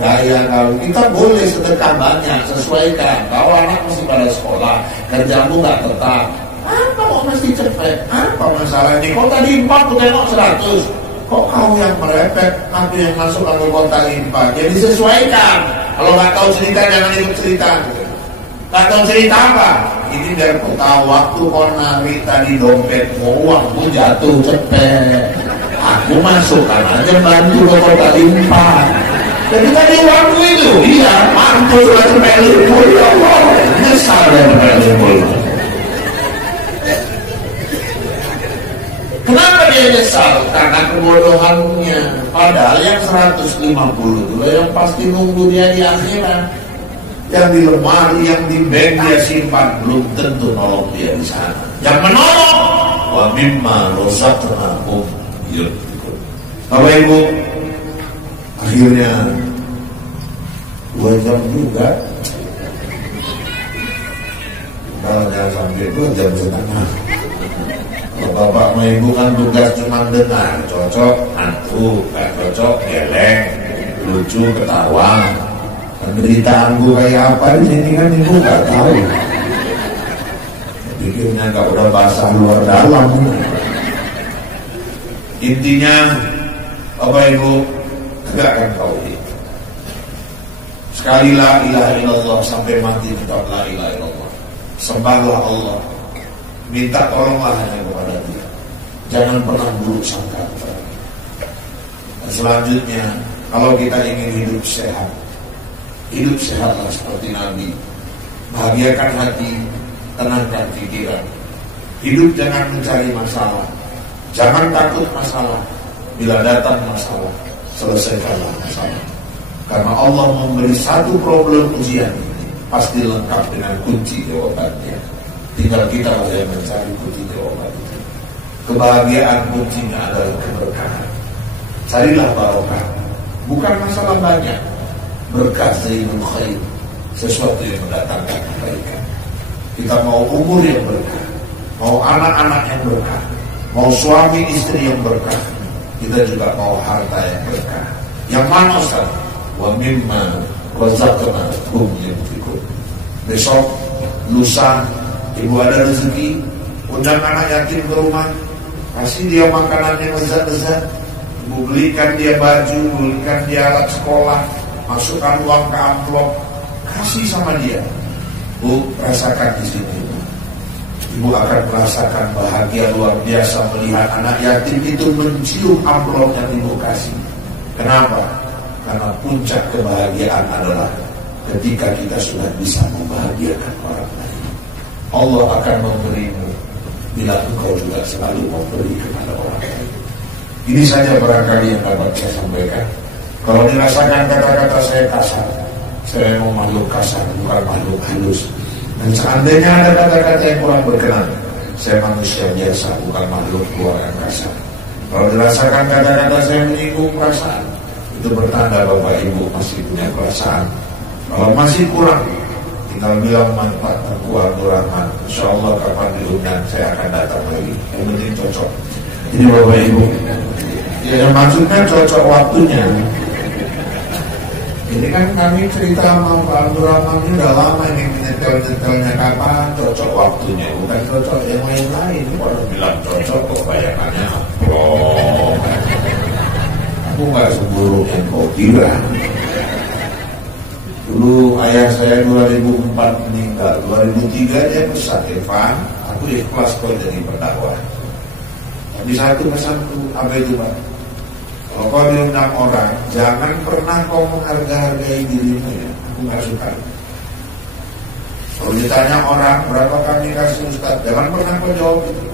Gaya kau. Kita boleh sedekah banyak, sesuaikan. Kalau anak masih pada sekolah, kerjamu nggak tetap. Apa kok mesti cepet? Apa masalahnya? Kok tadi 4 aku tengok 100. Kok kau yang merepet, aku yang masuk ke kota infak? Jadi sesuaikan. Kalau nggak tahu cerita jangan ikut cerita. Nggak tahu cerita apa? Ini biar kau tahu waktu kau narik tadi dompet, uangku jatuh cepet. Aku masukkan aja bantu ke kota infak. Jadi tadi uangku itu, iya, mampu sudah cepet limpul. Ya Allah, nyesal dan cepet limpul. Kenapa dia nyesal? Karena kebodohannya. Padahal yang 150 dulu yang pasti nunggu dia di akhirat. Yang di lemari, yang di bank dia simpan, belum tentu nolong dia di sana. Yang menolong, wa mimma rozaqnahum yunfiqun. Bapak Ibu, akhirnya 2 jam juga. Kalau jangan sampai 2 jam setengah. Kalau Bapak sama Ibu kan tugas cuma dengar, cocok, antuk, gak cocok, geleng, lucu, ketawa. Penderitaanku kayak apa di sini kan Ibu nggak tahu. Pikirnya nggak udah basah luar dalam. Intinya, Bapak Ibu tegakkan tauhid. Sekali la ilaha illallah sampai mati tetap la ilaha illallah. Sembahlah Allah, minta tolonglah hanya kepada Dia. Jangan pernah buruk sangka. Dan selanjutnya, kalau kita ingin hidup sehatlah seperti Nabi. Bahagiakan hati, tenangkan pikiran. Hidup jangan mencari masalah, jangan takut masalah. Bila datang masalah, selesaikanlah masalah. Karena Allah memberi satu problem ujian, pasti lengkap dengan kunci jawabannya. Tinggal kita yang mencari kunci jawabannya. Kebahagiaan kuncinya adalah keberkahan. Carilah barokah, bukan masalah banyak. Berkah zainul khair, sesuatu yang mendatangkan kebaikan. Kita mau umur yang berkah, mau anak-anak yang berkah, mau suami istri yang berkah. Kita juga mau harta yang berkah. Yang mana Ustaz? Wa mimma razaqnahum yunfiqun. Besok, lusa, ibu ada rezeki, undang anak yatim ke rumah, kasih dia makanan yang lezat-lezat, ibu belikan dia baju, belikan dia alat sekolah, masukkan uang ke amplop, kasih sama dia. Bu, rasakan di sini. Ibu akan merasakan bahagia luar biasa melihat anak yatim itu mencium amplop yang ibu kasih. Kenapa? Karena puncak kebahagiaan adalah ketika kita sudah bisa membahagiakan orang lain. Allah akan memberimu bila engkau juga selalu memberi kepada orang lain. Ini saja barangkali yang dapat saya sampaikan. Kalau dirasakan kata-kata saya kasar, saya mau makhluk kasar, bukan makhluk halus. Dan seandainya ada kata-kata yang kurang berkenan, saya manusia biasa, bukan makhluk luar yang kasar. Kalau dirasakan kata-kata saya menyinggung perasaan, itu bertanda Bapak Ibu masih punya perasaan. Kalau masih kurang, tinggal bilang manfaat terkuat Rahman. Insya Allah kapan diundang saya akan datang lagi. Yang penting cocok. Jadi Bapak Ibu, ya maksudnya cocok waktunya. Ini kan kami cerita sama Pak Abdul Rahman ini udah lama ini, nyetel-nyetelnya kapan, cocok waktunya, bukan cocok yang lain-lain. Kalau bilang cocok kok bayangannya amplop. Aku gak seburuk yang kau kira. Dulu ayah saya 2004 meninggal, 2003 dia pesan, Evan, aku ikhlas kau jadi pendakwah. Tapi satu pesanku, apa itu Pak? Kalau kau diundang orang, jangan pernah kau menghargai dirimu ya. Aku gak suka. Kalau ditanya orang, berapa kami kasih Ustaz, jangan pernah kau jawab itu.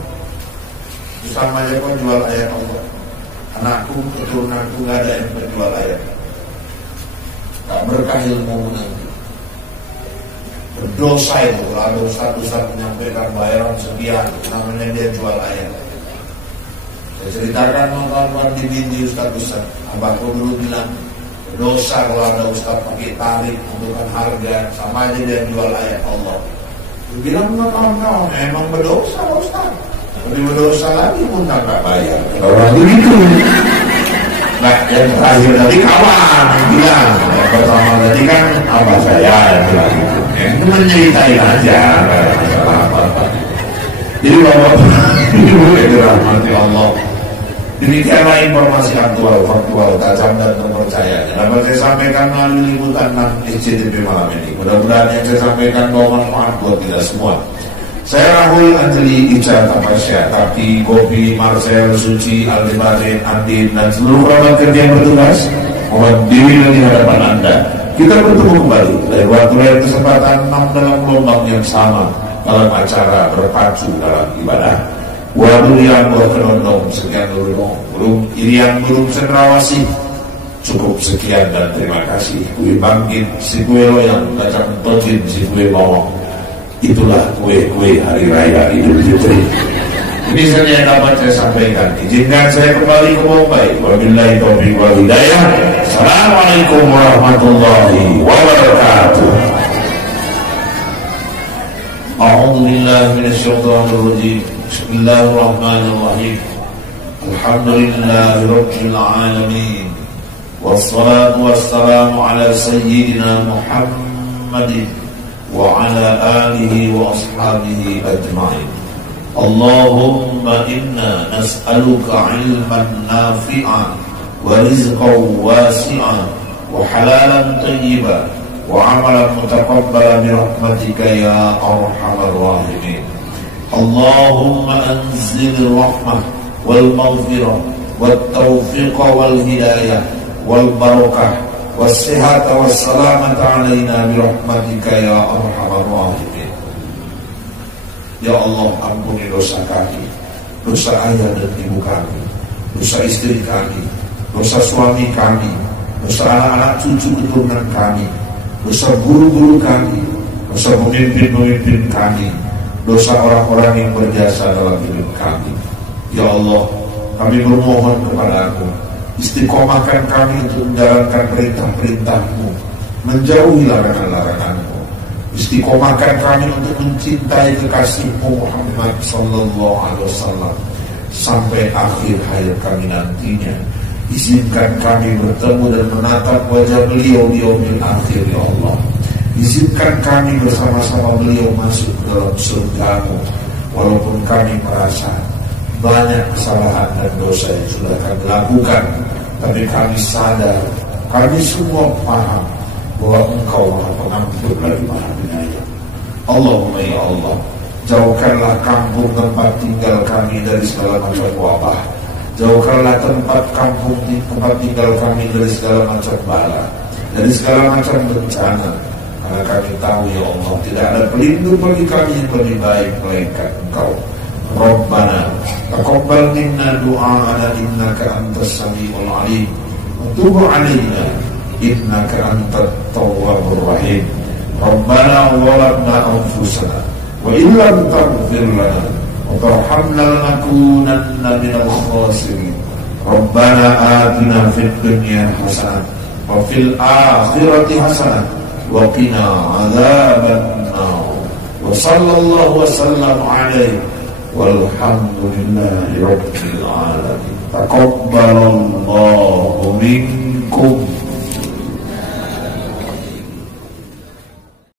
Itu sama aja kau jual ayat Allah. Anakku, keturunanku gak ada yang berjual ayat. Gak berkah ilmu nanti. Berdosa itu. Lalu Ustaz menyampaikan bayaran sekian, namanya dia jual ayat. Saya ceritakan kawan-kawan di binti Ustaz. Abahku dulu bilang, dosa kalau ada Ustaz pakai tarik untuk harga, sama aja dia jual ayat Allah. Dia bilang sama kawan-kawan, emang berdosa Ustaz. Lebih berdosa lagi pun tak bayar. Kalau lagi gitu. Nah, yang terakhir tadi kawan bilang, yang pertama tadi kan abah saya yang bilang gitu. Itu menceritain aja, nggak ada masalah apa-apa. Jadi Bapak Ibu yang dirahmati Allah, demikianlah informasi faktual, tajam dan terpercaya yang dapat saya sampaikan melalui liputan 6 SCTV malam ini. Mudah-mudahan yang saya sampaikan bermanfaat buat kita semua. Saya Rahul Anjali Ica Tapasya, Tapi, Kopi, Marcel, Suci, Aldebaran, Andin, dan seluruh kerabat kerja yang bertugas mohon diri di hadapan Anda. Kita bertemu kembali dari waktu lain kesempatan 6 dalam gelombang yang sama dalam acara berpacu dalam ibadah. Waduh yang berkenondong sekian dulu belum cenderawasi. Cukup sekian dan terima kasih. Kue bangkit, si kue loyang, kacang tojin, si kue bawang. Itulah kue-kue hari raya Idul Fitri. Ini saja yang dapat saya sampaikan. Izinkan saya kembali ke Bombay. Wabillahi taufiq wal hidayah. Assalamualaikum warahmatullahi wabarakatuh. A'udzu billahi minasyaitonir rajim. Bismillahirrahmanirrahim. Alhamdulillahirabbil alamin. Wassalatu wassalamu ala sayyidina Muhammadin wa ala alihi wa ashabihi ajma'in. Allahumma inna nas'aluka ilman nafi'an wa rizqan wasi'an wa halalan tayyiban وعملا متقبلا برحمتك يا أرحم الراحمين. اللهم أنزل الرحمة والمغفرة والتوفيق والهداية والبركة والصحة والسلامة علينا برحمتك يا أرحم الراحمين. Ya Allah, ampuni dosa kami, dosa ayah dan ibu kami, dosa istri kami, dosa suami kami, dosa anak-anak cucu keturunan kami, dosa guru-guru kami, dosa pemimpin-pemimpin kami, dosa orang-orang yang berjasa dalam hidup kami. Ya Allah, kami bermohon kepada-Mu, istiqomahkan kami untuk menjalankan perintah-perintah-Mu, menjauhi larangan-larangan-Mu. Istiqomahkan kami untuk mencintai kekasih-Mu Muhammad sallallahu alaihi wasallam sampai akhir hayat kami nantinya. Izinkan kami bertemu dan menatap wajah beliau di yaumil akhir, ya Allah. Izinkan kami bersama-sama beliau masuk ke dalam surga-Mu, walaupun kami merasa banyak kesalahan dan dosa yang sudah kami lakukan, tapi kami sadar, kami semua paham bahwa Engkau Maha Pengampun lagi Maha Penyayang. Allahumma ya Allah, jauhkanlah kampung tempat tinggal kami dari segala macam wabah. Jauhkanlah tempat tinggal kami dari segala macam bala, dari segala macam bencana. Karena kami tahu ya Allah, tidak ada pelindung bagi kami yang lebih baik melainkan Engkau. Rabbana taqabbal minna du'ana innaka antas samiul alim wa tub 'alaina innaka antat tawwabur rahim. Rabbana zalamna anfusana wa illam taghfir lana wa tarhamna lanakunanna minal khasirin. Rabbana atina fid dunya hasanah wa fil akhirati hasanah wa qina adzaban nar. Wa sallallahu wa sallam alaihi walhamdulillahi rabbil alamin. Taqabbal